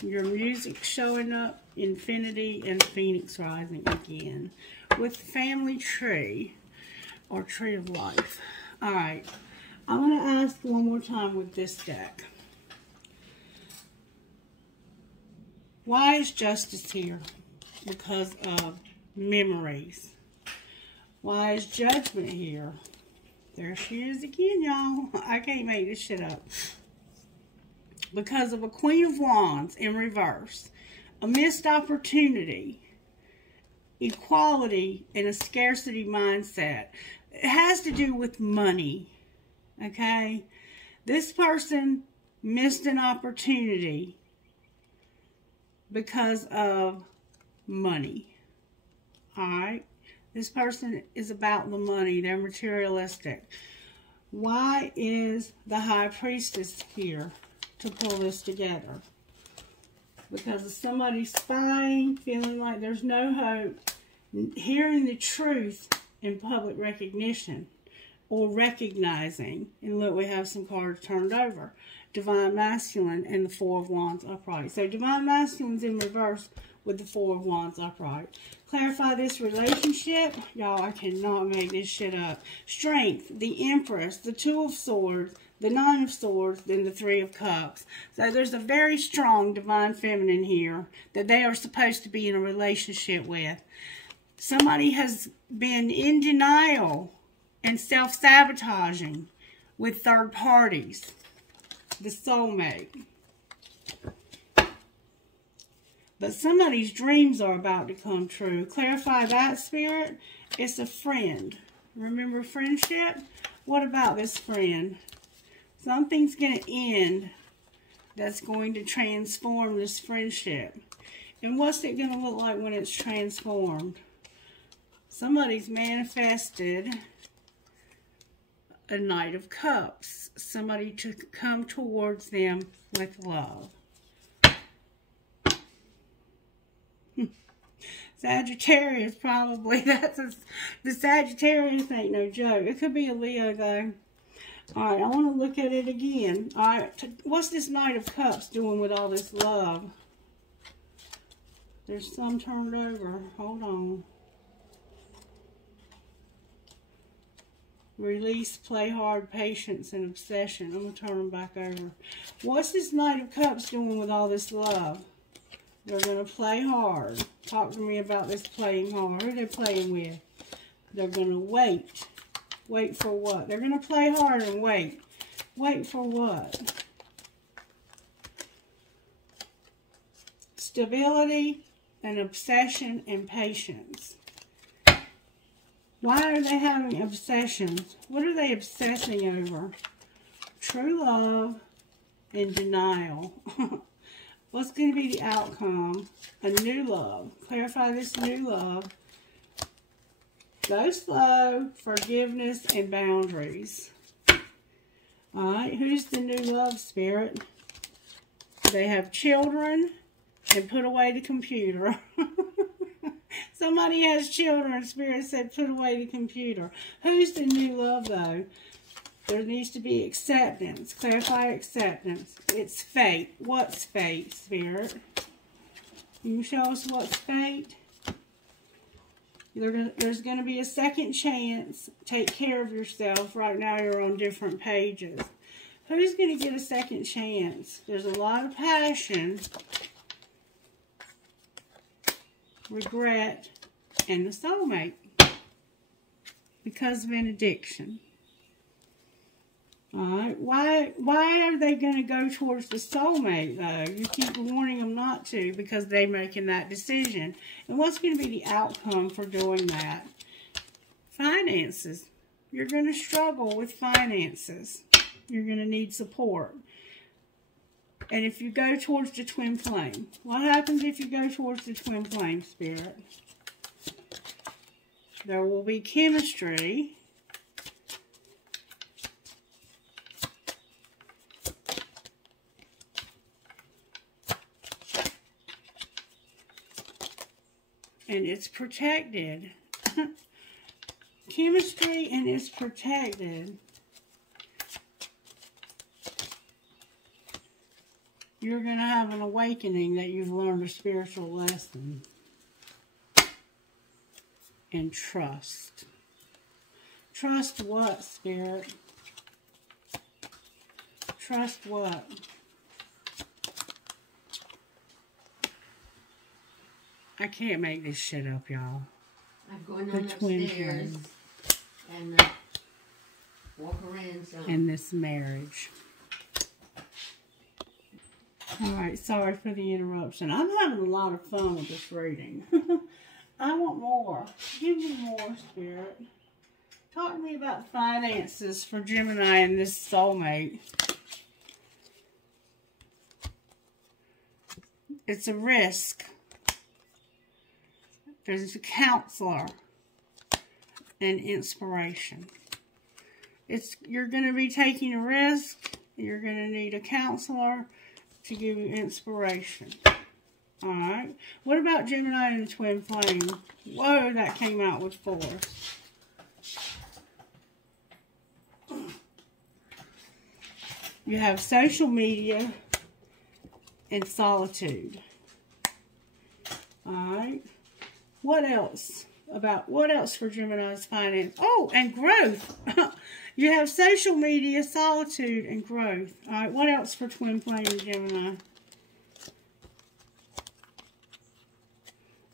Your music showing up, Infinity and Phoenix rising again. With family tree, or tree of life. Alright. I'm going to ask one more time with this deck. Why is justice here? Because of memories. Why is judgment here? There she is again, y'all. I can't make this shit up. Because of a Queen of Wands in reverse. A missed opportunity. Equality and a scarcity mindset. It has to do with money. Okay? This person missed an opportunity because of money. Alright? This person is about the money. They're materialistic. Why is the High Priestess here to pull this together? Because of somebody spying, feeling like there's no hope, hearing the truth in public recognition, or recognizing. And look, we have some cards turned over. Divine Masculine and the Four of Wands upright. So Divine Masculine's in reverse with the Four of Wands upright. Clarify this relationship. Y'all, I cannot make this shit up. Strength, the Empress, the Two of Swords, the Nine of Swords, then the Three of Cups. So there's a very strong Divine Feminine here that they are supposed to be in a relationship with. Somebody has been in denial and self-sabotaging with third parties. The soulmate. But somebody's dreams are about to come true. Clarify that, Spirit. It's a friend. Remember friendship? What about this friend? Something's going to end that's going to transform this friendship. And what's it going to look like when it's transformed? Somebody's manifested a Knight of Cups. Somebody to come towards them with love. Sagittarius, probably. The Sagittarius ain't no joke. It could be a Leo, though. Alright, I want to look at it again. Alright, what's this Knight of Cups doing with all this love? There's some turned over. Hold on. Release, play hard, patience, and obsession. I'm going to turn them back over. What's this Knight of Cups doing with all this love? They're going to play hard. Talk to me about this playing hard. Who are they playing with? They're going to wait. Wait for what? They're going to play hard and wait. Wait for what? Stability and obsession and patience. Why are they having obsessions? What are they obsessing over? True love and denial. What's going to be the outcome? A new love. Clarify this new love. Go slow, forgiveness, and boundaries. Alright, who's the new love, Spirit? They have children and put away the computer. Somebody has children. Spirit said, put away the computer. Who's the new love, though? There needs to be acceptance. Clarify acceptance. It's fate. What's fate, Spirit? Can you show us what's fate? There's going to be a second chance. Take care of yourself. Right now you're on different pages. Who's going to get a second chance? There's a lot of passion, regret, and the soulmate because of an addiction. Alright, why are they going to go towards the soulmate, though? You keep warning them not to because they're making that decision. And what's going to be the outcome for doing that? Finances. You're going to struggle with finances. You're going to need support. And if you go towards the twin flame, what happens if you go towards the twin flame, Spirit? There will be chemistry. and it's protected. Chemistry and it's protected. You're going to have an awakening that you've learned a spiritual lesson. And trust. Trust what, Spirit? Trust what? I can't make this shit up, y'all. I'm going on upstairs and walk around some. In this marriage. Alright, sorry for the interruption. I'm having a lot of fun with this reading. I want more. Give me more, Spirit. Talk to me about finances for Gemini and this soulmate. It's a risk. There's a counselor and inspiration. You're going to be taking a risk. You're going to need a counselor to give you inspiration. Alright. What about Gemini and the twin flame? Whoa, that came out with force. You have social media and solitude. Alright. What else for Gemini's finance? Oh, and growth. You have social media, solitude, and growth. Alright, what else for twin flame and Gemini?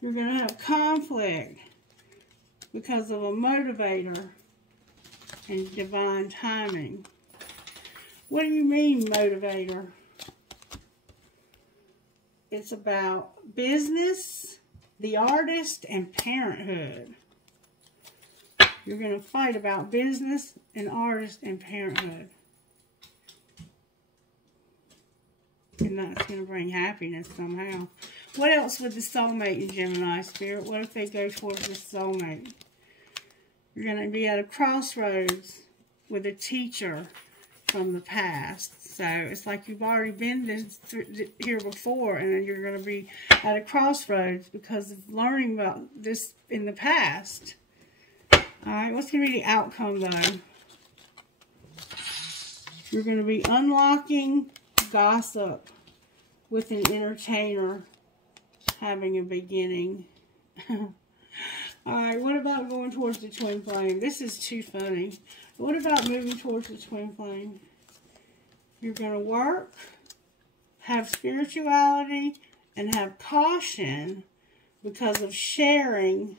You're going to have conflict because of a motivator and divine timing. What do you mean, motivator? It's about business, the artist, and parenthood. You're going to fight about business and artist and parenthood. And that's going to bring happiness somehow. What else with the soulmate in Gemini, Spirit? What if they go towards the soulmate? You're going to be at a crossroads with a teacher from the past. So it's like you've already been here before, and then you're going to be at a crossroads because of learning about this in the past. Alright, what's going to be the outcome, though? You're going to be unlocking gossip with an entertainer having a beginning. Alright, what about going towards the twin flame? This is too funny. What about moving towards the twin flame? You're going to work, have spirituality, and have caution because of sharing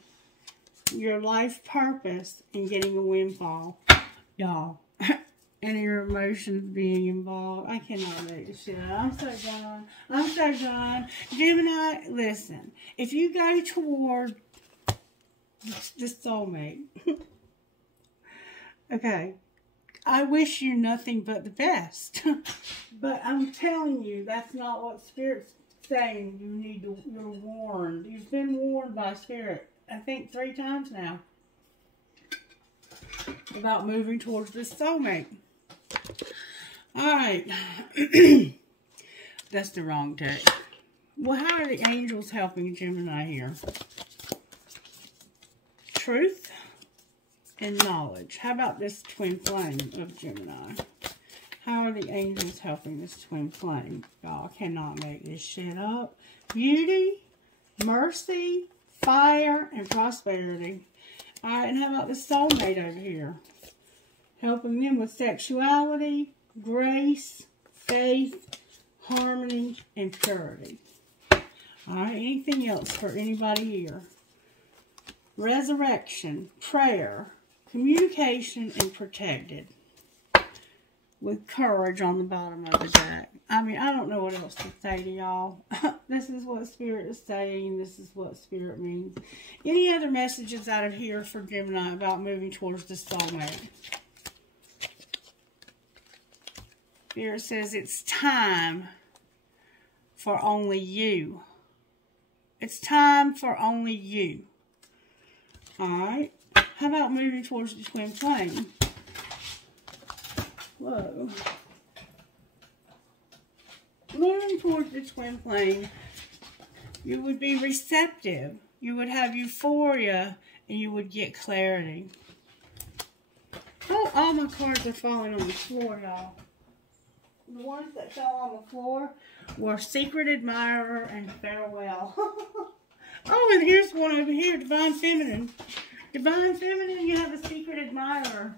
your life purpose and getting a windfall. Y'all. And your emotions being involved. I cannot make this shit up. I'm so done. I'm so done. Gemini, listen. If you go toward the soulmate, okay, I wish you nothing but the best. But I'm telling you, that's not what Spirit's saying. You're warned. You've been warned by Spirit, I think 3 times now, about moving towards this soulmate. Alright. That's the wrong deck. Well, how are the angels helping Gemini here? Truth and knowledge. How about this twin flame of Gemini? How are the angels helping this twin flame? Y'all cannot make this shit up. Beauty, mercy, fire, and prosperity. Alright, and how about the soulmate over here? Helping them with sexuality, grace, faith, harmony, and purity. Alright, anything else for anybody here? Resurrection, prayer, communication, and protected. With courage on the bottom of the deck. I mean, I don't know what else to say to y'all. This is what Spirit is saying. This is what Spirit means. Any other messages out of here for Gemini about moving towards the soulmate? Spirit says it's time for only you. It's time for only you. Alright. How about moving towards the twin flame? Whoa. Moving towards the twin flame, you would be receptive You would have euphoria and you would get clarity. Oh, all my cards are falling on the floor, y'all. The ones that fell on the floor were Secret Admirer and Farewell. Oh, and here's one over here, Divine Feminine. Divine Feminine, you have a Secret Admirer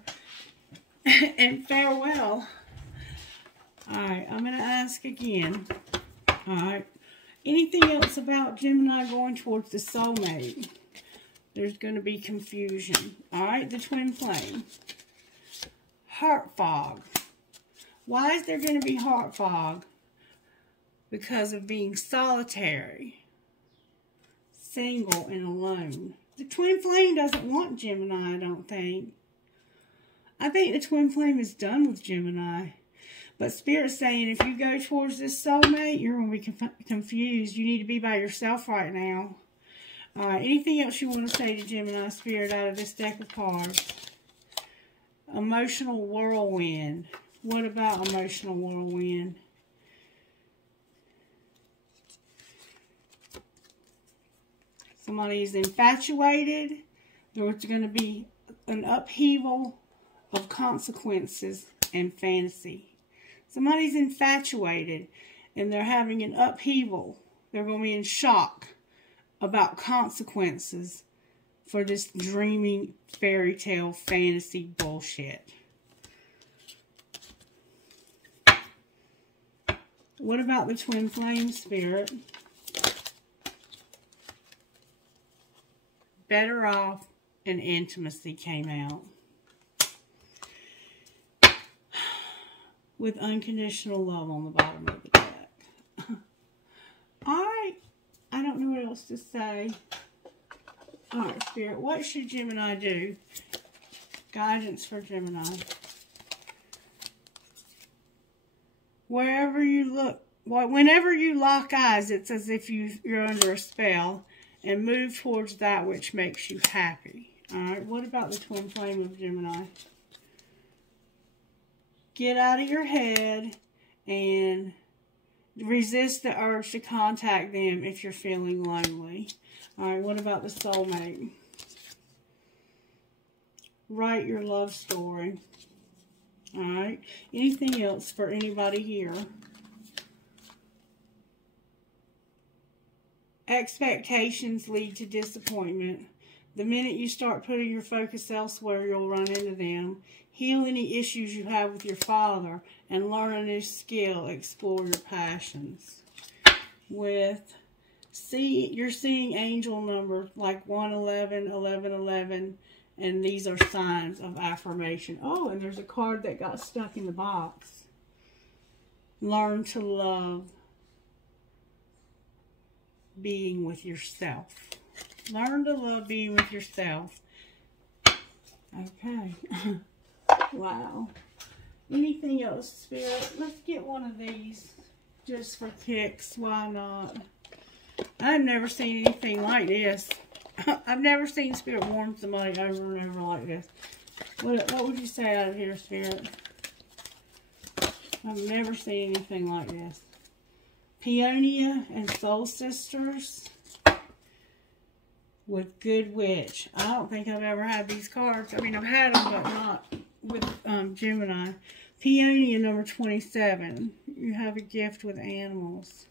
and Farewell. Alright, I'm going to ask again. Alright, anything else about Gemini going towards the soulmate? There's going to be confusion. Alright, the twin flame. Heart fog. Why is there going to be heart fog? Because of being solitary, single, and alone. The twin flame doesn't want Gemini, I don't think. I think the twin flame is done with Gemini. But Spirit's saying if you go towards this soulmate, you're going to be confused. You need to be by yourself right now. Anything else you want to say to Gemini, Spirit, out of this deck of cards? Emotional whirlwind. What about emotional whirlwind? Somebody's infatuated. There's going to be an upheaval of consequences and fantasy. Somebody's infatuated and they're having an upheaval. They're going to be in shock about consequences for this dreaming fairy tale fantasy bullshit. What about the twin flame, Spirit? Better off and intimacy came out. With unconditional love on the bottom of the deck. Alright. I don't know what else to say. Alright, Spirit. What should Gemini do? Guidance for Gemini. Wherever you look, whenever you lock eyes, it's as if you're under a spell. And move towards that which makes you happy. Alright, what about the twin flame of Gemini? Get out of your head and resist the urge to contact them if you're feeling lonely. Alright, what about the soulmate? Write your love story. Alright, anything else for anybody here? Expectations lead to disappointment. The minute you start putting your focus elsewhere, you'll run into them. Heal any issues you have with your father and learn a new skill. Explore your passions. You're seeing angel numbers like 111, 1111, and these are signs of affirmation. Oh, and there's a card that got stuck in the box. Learn to love being with yourself. Learn to love being with yourself. Okay. Wow. Anything else, Spirit? Let's get one of these just for kicks. Why not? I've never seen anything like this. I've never seen Spirit warn somebody over and over like this. What would you say out of here, Spirit? I've never seen anything like this. Peonia and Soul Sisters with Good Witch. I don't think I've ever had these cards. I mean, I've had them, but not with Gemini. Peonia number 27. You have a gift with animals.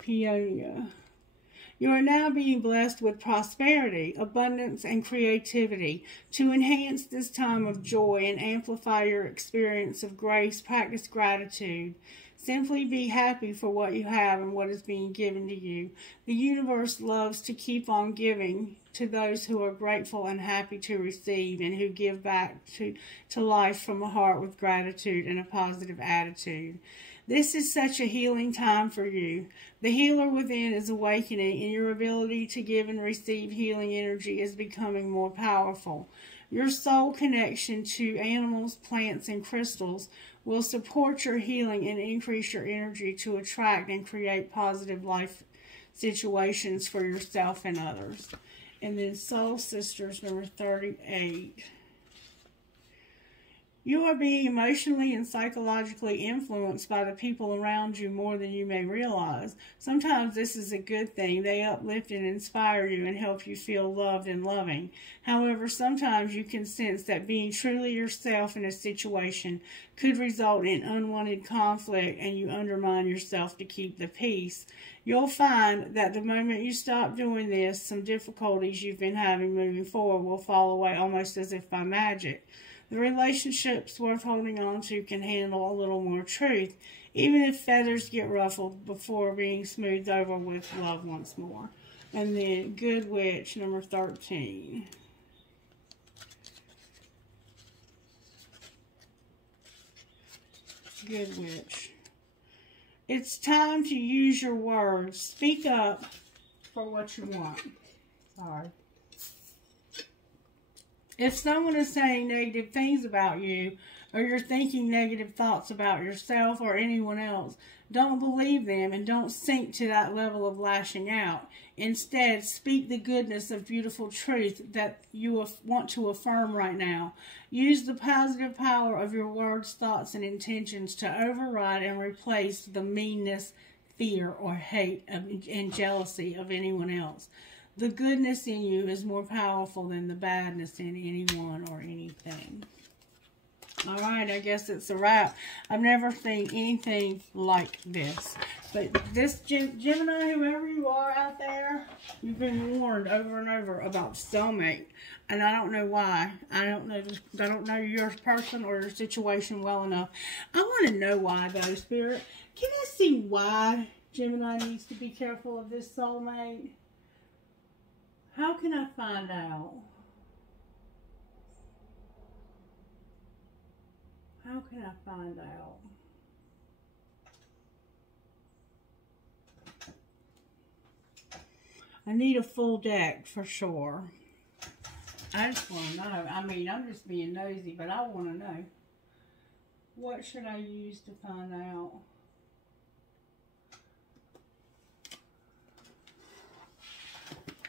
Peonia. You are now being blessed with prosperity, abundance, and creativity. To enhance this time of joy and amplify your experience of grace, practice gratitude. Simply be happy for what you have and what is being given to you. The universe loves to keep on giving to those who are grateful and happy to receive and who give back to life from a heart with gratitude and a positive attitude. This is such a healing time for you. The healer within is awakening and your ability to give and receive healing energy is becoming more powerful. Your soul connection to animals, plants, and crystals will support your healing and increase your energy to attract and create positive life situations for yourself and others. And then Soul Sisters number 38. You are being emotionally and psychologically influenced by the people around you more than you may realize. Sometimes this is a good thing. They uplift and inspire you and help you feel loved and loving. However, sometimes you can sense that being truly yourself in a situation could result in unwanted conflict, and you undermine yourself to keep the peace. You'll find that the moment you stop doing this, some difficulties you've been having moving forward will fall away almost as if by magic. The relationships worth holding on to can handle a little more truth, even if feathers get ruffled before being smoothed over with love once more. And then Good Witch, number 13. Good Witch. It's time to use your words. Speak up for what you want. Sorry. If someone is saying negative things about you, or you're thinking negative thoughts about yourself or anyone else, don't believe them and don't sink to that level of lashing out. Instead, speak the goodness of beautiful truth that you want to affirm right now. Use the positive power of your words, thoughts, and intentions to override and replace the meanness, fear, or hate and jealousy of anyone else. The goodness in you is more powerful than the badness in anyone or anything. All right, I guess it's a wrap. I've never seen anything like this. But this Gemini, whoever you are out there, you've been warned over and over about soulmate. And I don't know why. I don't know your person or your situation well enough. I want to know why, though, Spirit. Can I see why Gemini needs to be careful of this soulmate? How can I find out? How can I find out? I need a full deck for sure. I just want to know. I mean, I'm just being nosy, but I want to know. What should I use to find out?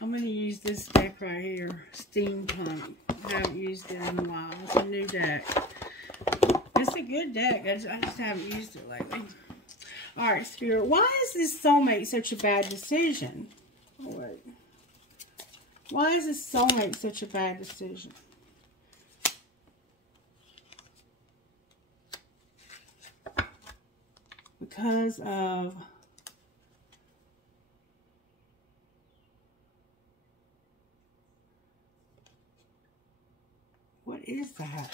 I'm going to use this deck right here, Steampunk. I haven't used it in a while. It's a new deck. It's a good deck. I just haven't used it lately. Alright, Spirit. Why is this soulmate such a bad decision? Oh, wait. Why is this soulmate such a bad decision? Because of... What is that?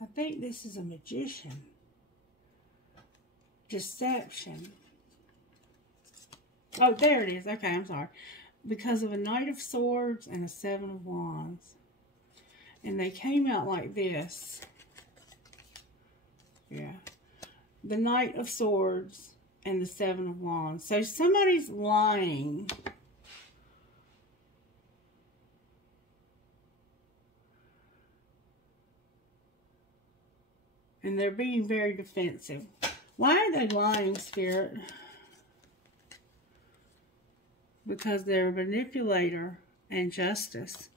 I think this is a magician. Deception. Oh, there it is. Okay, I'm sorry. Because of a Knight of Swords and a Seven of Wands. And they came out like this. Yeah. The Knight of Swords and the Seven of Wands. So somebody's lying. And they're being very defensive. Why are they lying, Spirit? Because they're a manipulator and justice.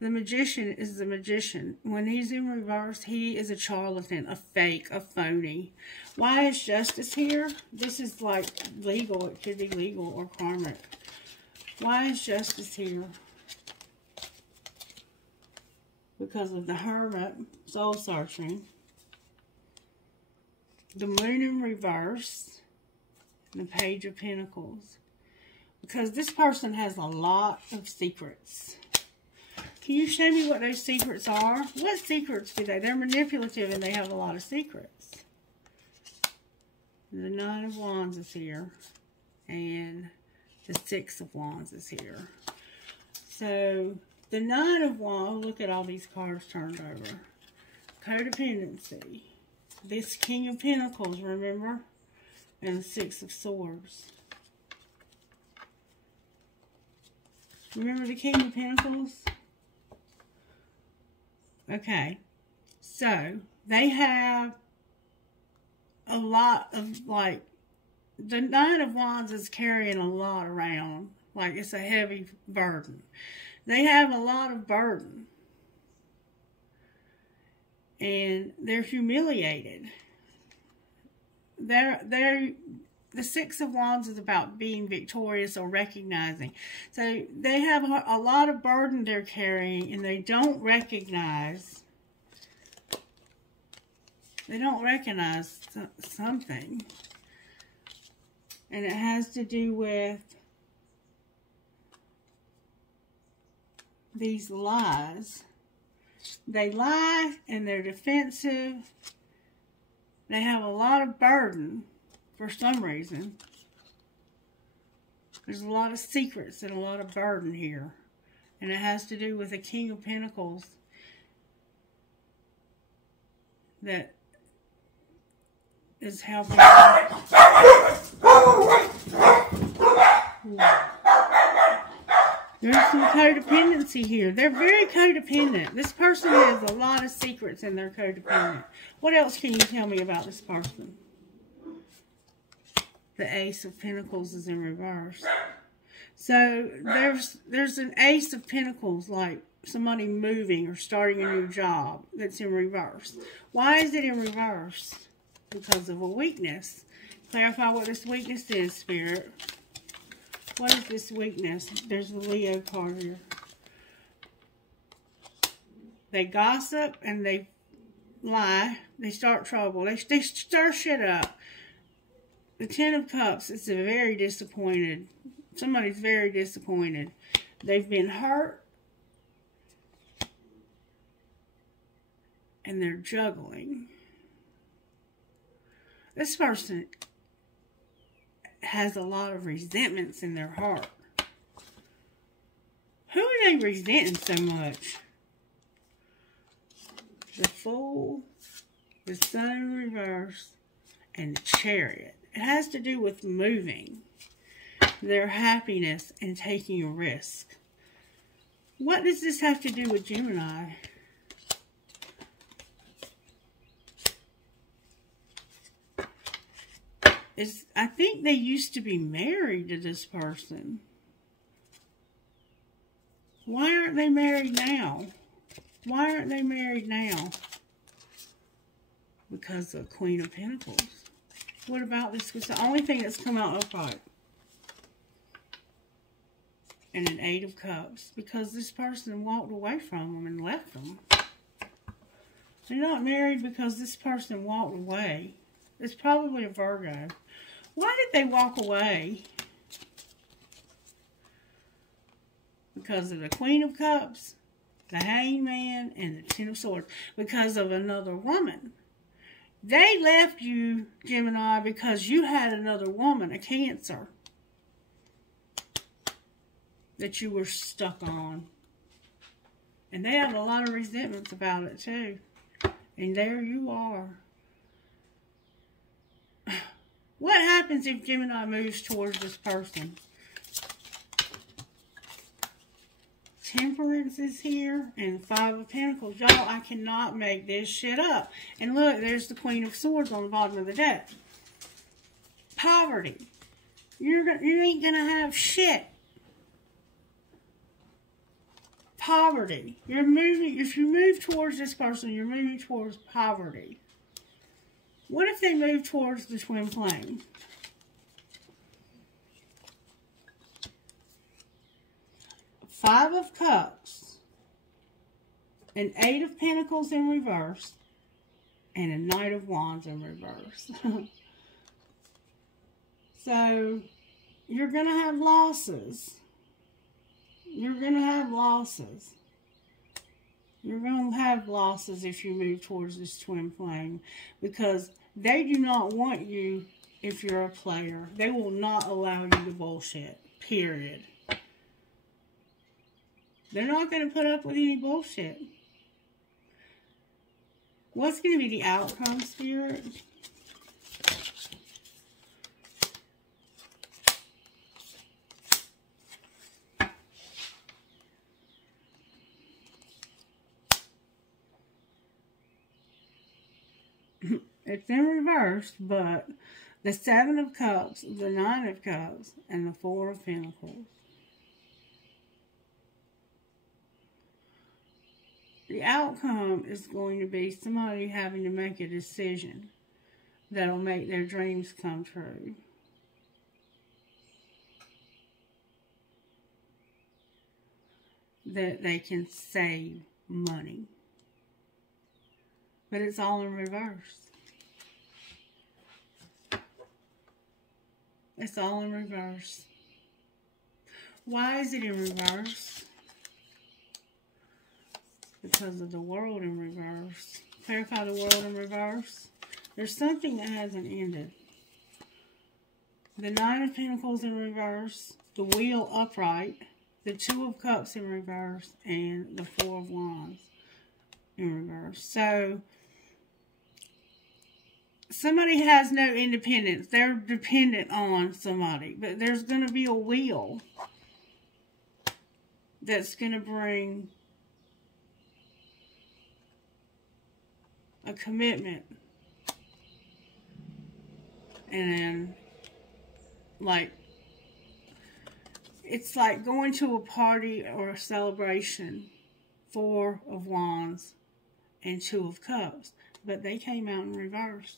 The magician is the magician. When he's in reverse, he is a charlatan, a fake, a phony. Why is justice here? This is like legal. It could be legal or karmic. Why is justice here? Because of the Hermit, soul searching. The Moon in reverse, and the Page of Pentacles. Because this person has a lot of secrets. Can you show me what those secrets are? What secrets do they? They're manipulative and they have a lot of secrets. The Nine of Wands is here. And the Six of Wands is here. So, the Nine of Wands, look at all these cards turned over. Codependency. This King of Pentacles, remember? And the Six of Swords. Remember the King of Pentacles? Okay. So, they have a lot of, like, the Nine of Wands is carrying a lot around. Like, it's a heavy burden. They have a lot of burden. And they're humiliated. The Six of Wands is about being victorious or recognizing. So they have a lot of burden they're carrying, and they don't recognize. They don't recognize something. And it has to do with these lies. They lie and they're defensive. They have a lot of burden for some reason. There's a lot of secrets and a lot of burden here. And it has to do with the King of Pentacles that is helping. There's some codependency here. They're very codependent. This person has a lot of secrets and they're codependent. What else can you tell me about this person? The Ace of Pentacles is in reverse. So there's an Ace of Pentacles, like somebody moving or starting a new job, that's in reverse. Why is it in reverse? Because of a weakness. Clarify what this weakness is, Spirit. What is this weakness? There's the Leo card here. They gossip and they lie. They start trouble. They stir shit up. The Ten of Cups is very disappointed. Somebody's very disappointed. They've been hurt. And they're juggling. This person has a lot of resentments in their heart. Who are they resenting so much? The Fool, the Sun in reverse, and the Chariot. It has to do with moving, their happiness, and taking a risk. What does this have to do with Gemini? I think they used to be married to this person. Why aren't they married now? Why aren't they married now? Because of Queen of Pentacles. What about this? It's the only thing that's come out upright. And an Eight of Cups. Because this person walked away from them and left them. They're not married because this person walked away. It's probably a Virgo. Why did they walk away? Because of the Queen of Cups, the Hangman, and the Ten of Swords. Because of another woman. They left you, Gemini, because you had another woman, a Cancer, that you were stuck on. And they have a lot of resentments about it, too. And there you are. What happens if Gemini moves towards this person? Temperance is here, and Five of Pentacles. Y'all, I cannot make this shit up. And look, there's the Queen of Swords on the bottom of the deck. Poverty. You ain't gonna have shit. Poverty. You're moving. If you move towards this person, you're moving towards poverty. What if they move towards the twin flame? Five of Cups, an Eight of Pentacles in reverse, and a Knight of Wands in reverse. So, you're going to have losses. You're going to have losses. You're going to have losses if you move towards this twin flame. Because they do not want you if you're a player. They will not allow you to bullshit. Period. They're not going to put up with any bullshit. What's going to be the outcome, Spirit? It's in reverse, but the Seven of Cups, the Nine of Cups, and the Four of Pentacles. The outcome is going to be somebody having to make a decision that'll make their dreams come true. That they can save money. But it's all in reverse. It's all in reverse. Why is it in reverse? Because of the world in reverse. Clarify the world in reverse. There's something that hasn't ended. The Nine of Pentacles in reverse. The Wheel upright. The Two of Cups in reverse. And the Four of Wands in reverse. So, somebody has no independence. They're dependent on somebody. But there's going to be a wheel that's going to bring a commitment. And then, like, it's like going to a party or a celebration. Four of Wands and Two of Cups. But they came out in reverse.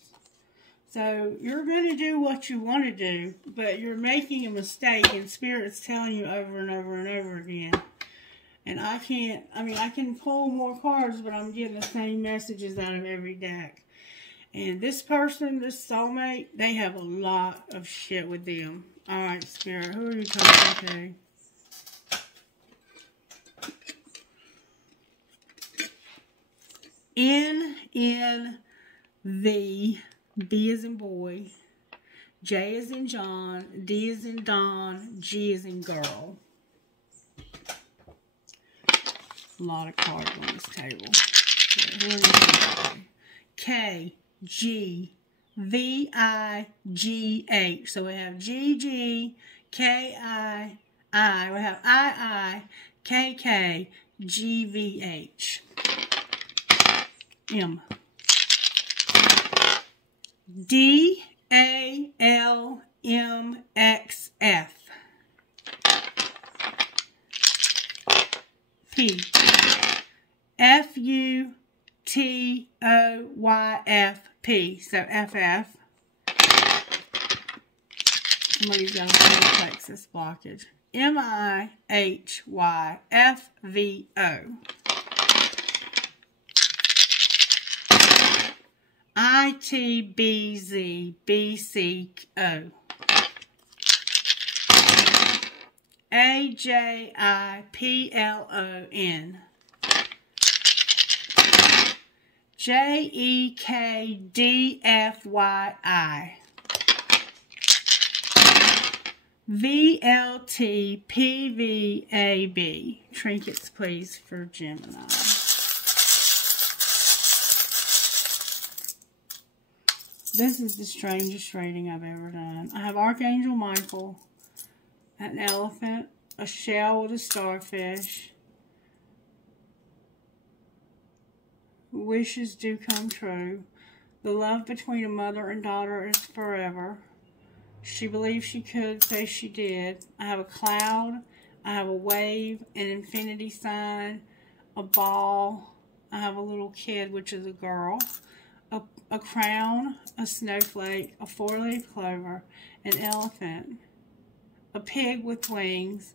So, you're going to do what you want to do, but you're making a mistake, and Spirit's telling you over and over and over again. And I can pull more cards, but I'm getting the same messages out of every deck. And this person, this soulmate, they have a lot of shit with them. Alright, Spirit, who are you talking to? N-N-V, B as in boy, J as in John, D as in Don, G as in girl. A lot of cards on this table. K, G, V, I, G, H. So we have G, G, K, I, I. We have I, I, K, K, G, V, H. M. D, A, L, M, X, F. P. F-U-T-O-Y-F-P. So F-F. Somebody's got a solar plexus blockage. M-I-H-Y-F-V-O. I-T-B-Z-B-C-O. A-J-I-P-L-O-N. J-E-K-D-F-Y-I. V-L-T-P-V-A-B. Trinkets, please, for Gemini. This is the strangest reading I've ever done. I have Archangel Michael, an elephant, a shell with a starfish. Wishes do come true. The love between a mother and daughter is forever. She believed she could, so she did. I have a cloud. I have a wave, an infinity sign, a ball. I have a little kid, which is a girl. A crown, a snowflake, a four-leaf clover, an elephant, a pig with wings,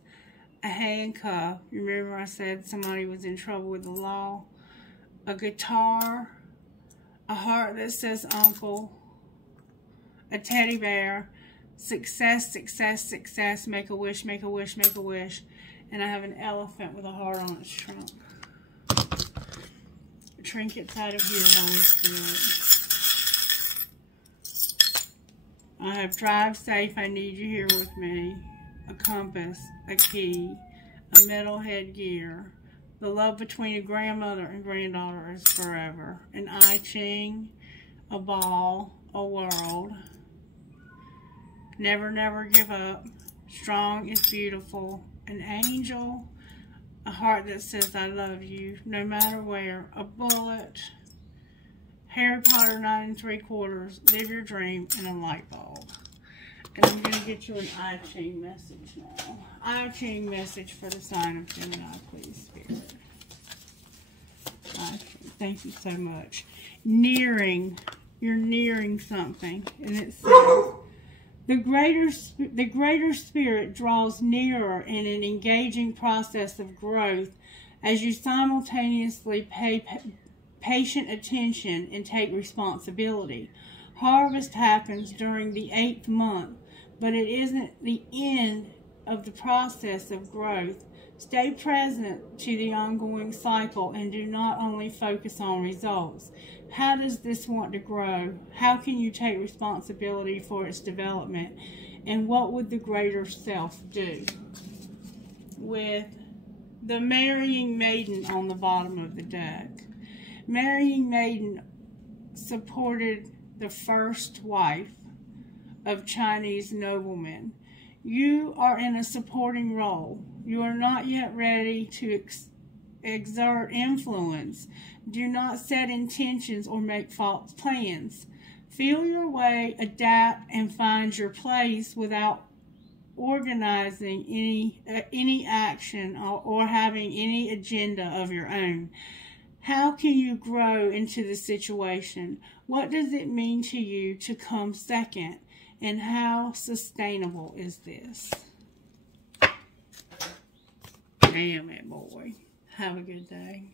a handcuff. You remember I said somebody was in trouble with the law? A guitar, a heart that says uncle, a teddy bear, success, success, success, make a wish, make a wish, make a wish. And I have an elephant with a heart on its trunk. Trinkets out of here, Holy Spirit. I have drive safe, I need you here with me. A compass, a key, a metal headgear. The love between a grandmother and granddaughter is forever. An I Ching, a ball, a world. Never, never give up. Strong is beautiful. An angel, a heart that says I love you, no matter where. A bullet. Harry Potter 9 3/4, live your dream, and a light bulb. And I'm going to get you an I Ching message now. I Ching message for the sign of Gemini, please, Spirit. Thank you so much. Nearing. You're nearing something. And it says, the greater spirit draws nearer in an engaging process of growth as you simultaneously pay patient attention and take responsibility. Harvest happens during the 8th month, but it isn't the end of the process of growth. Stay present to the ongoing cycle and do not only focus on results. How does this want to grow? How can you take responsibility for its development? And what would the greater self do? With the marrying maiden on the bottom of the deck. Marrying maiden supported the first wife of Chinese noblemen. You are in a supporting role. You are not yet ready to exert influence. Do not set intentions or make false plans. Feel your way, adapt, and find your place without organizing any action or having any agenda of your own. How can you grow into the situation? What does it mean to you to come second? And how sustainable is this? Damn it, boy. Have a good day.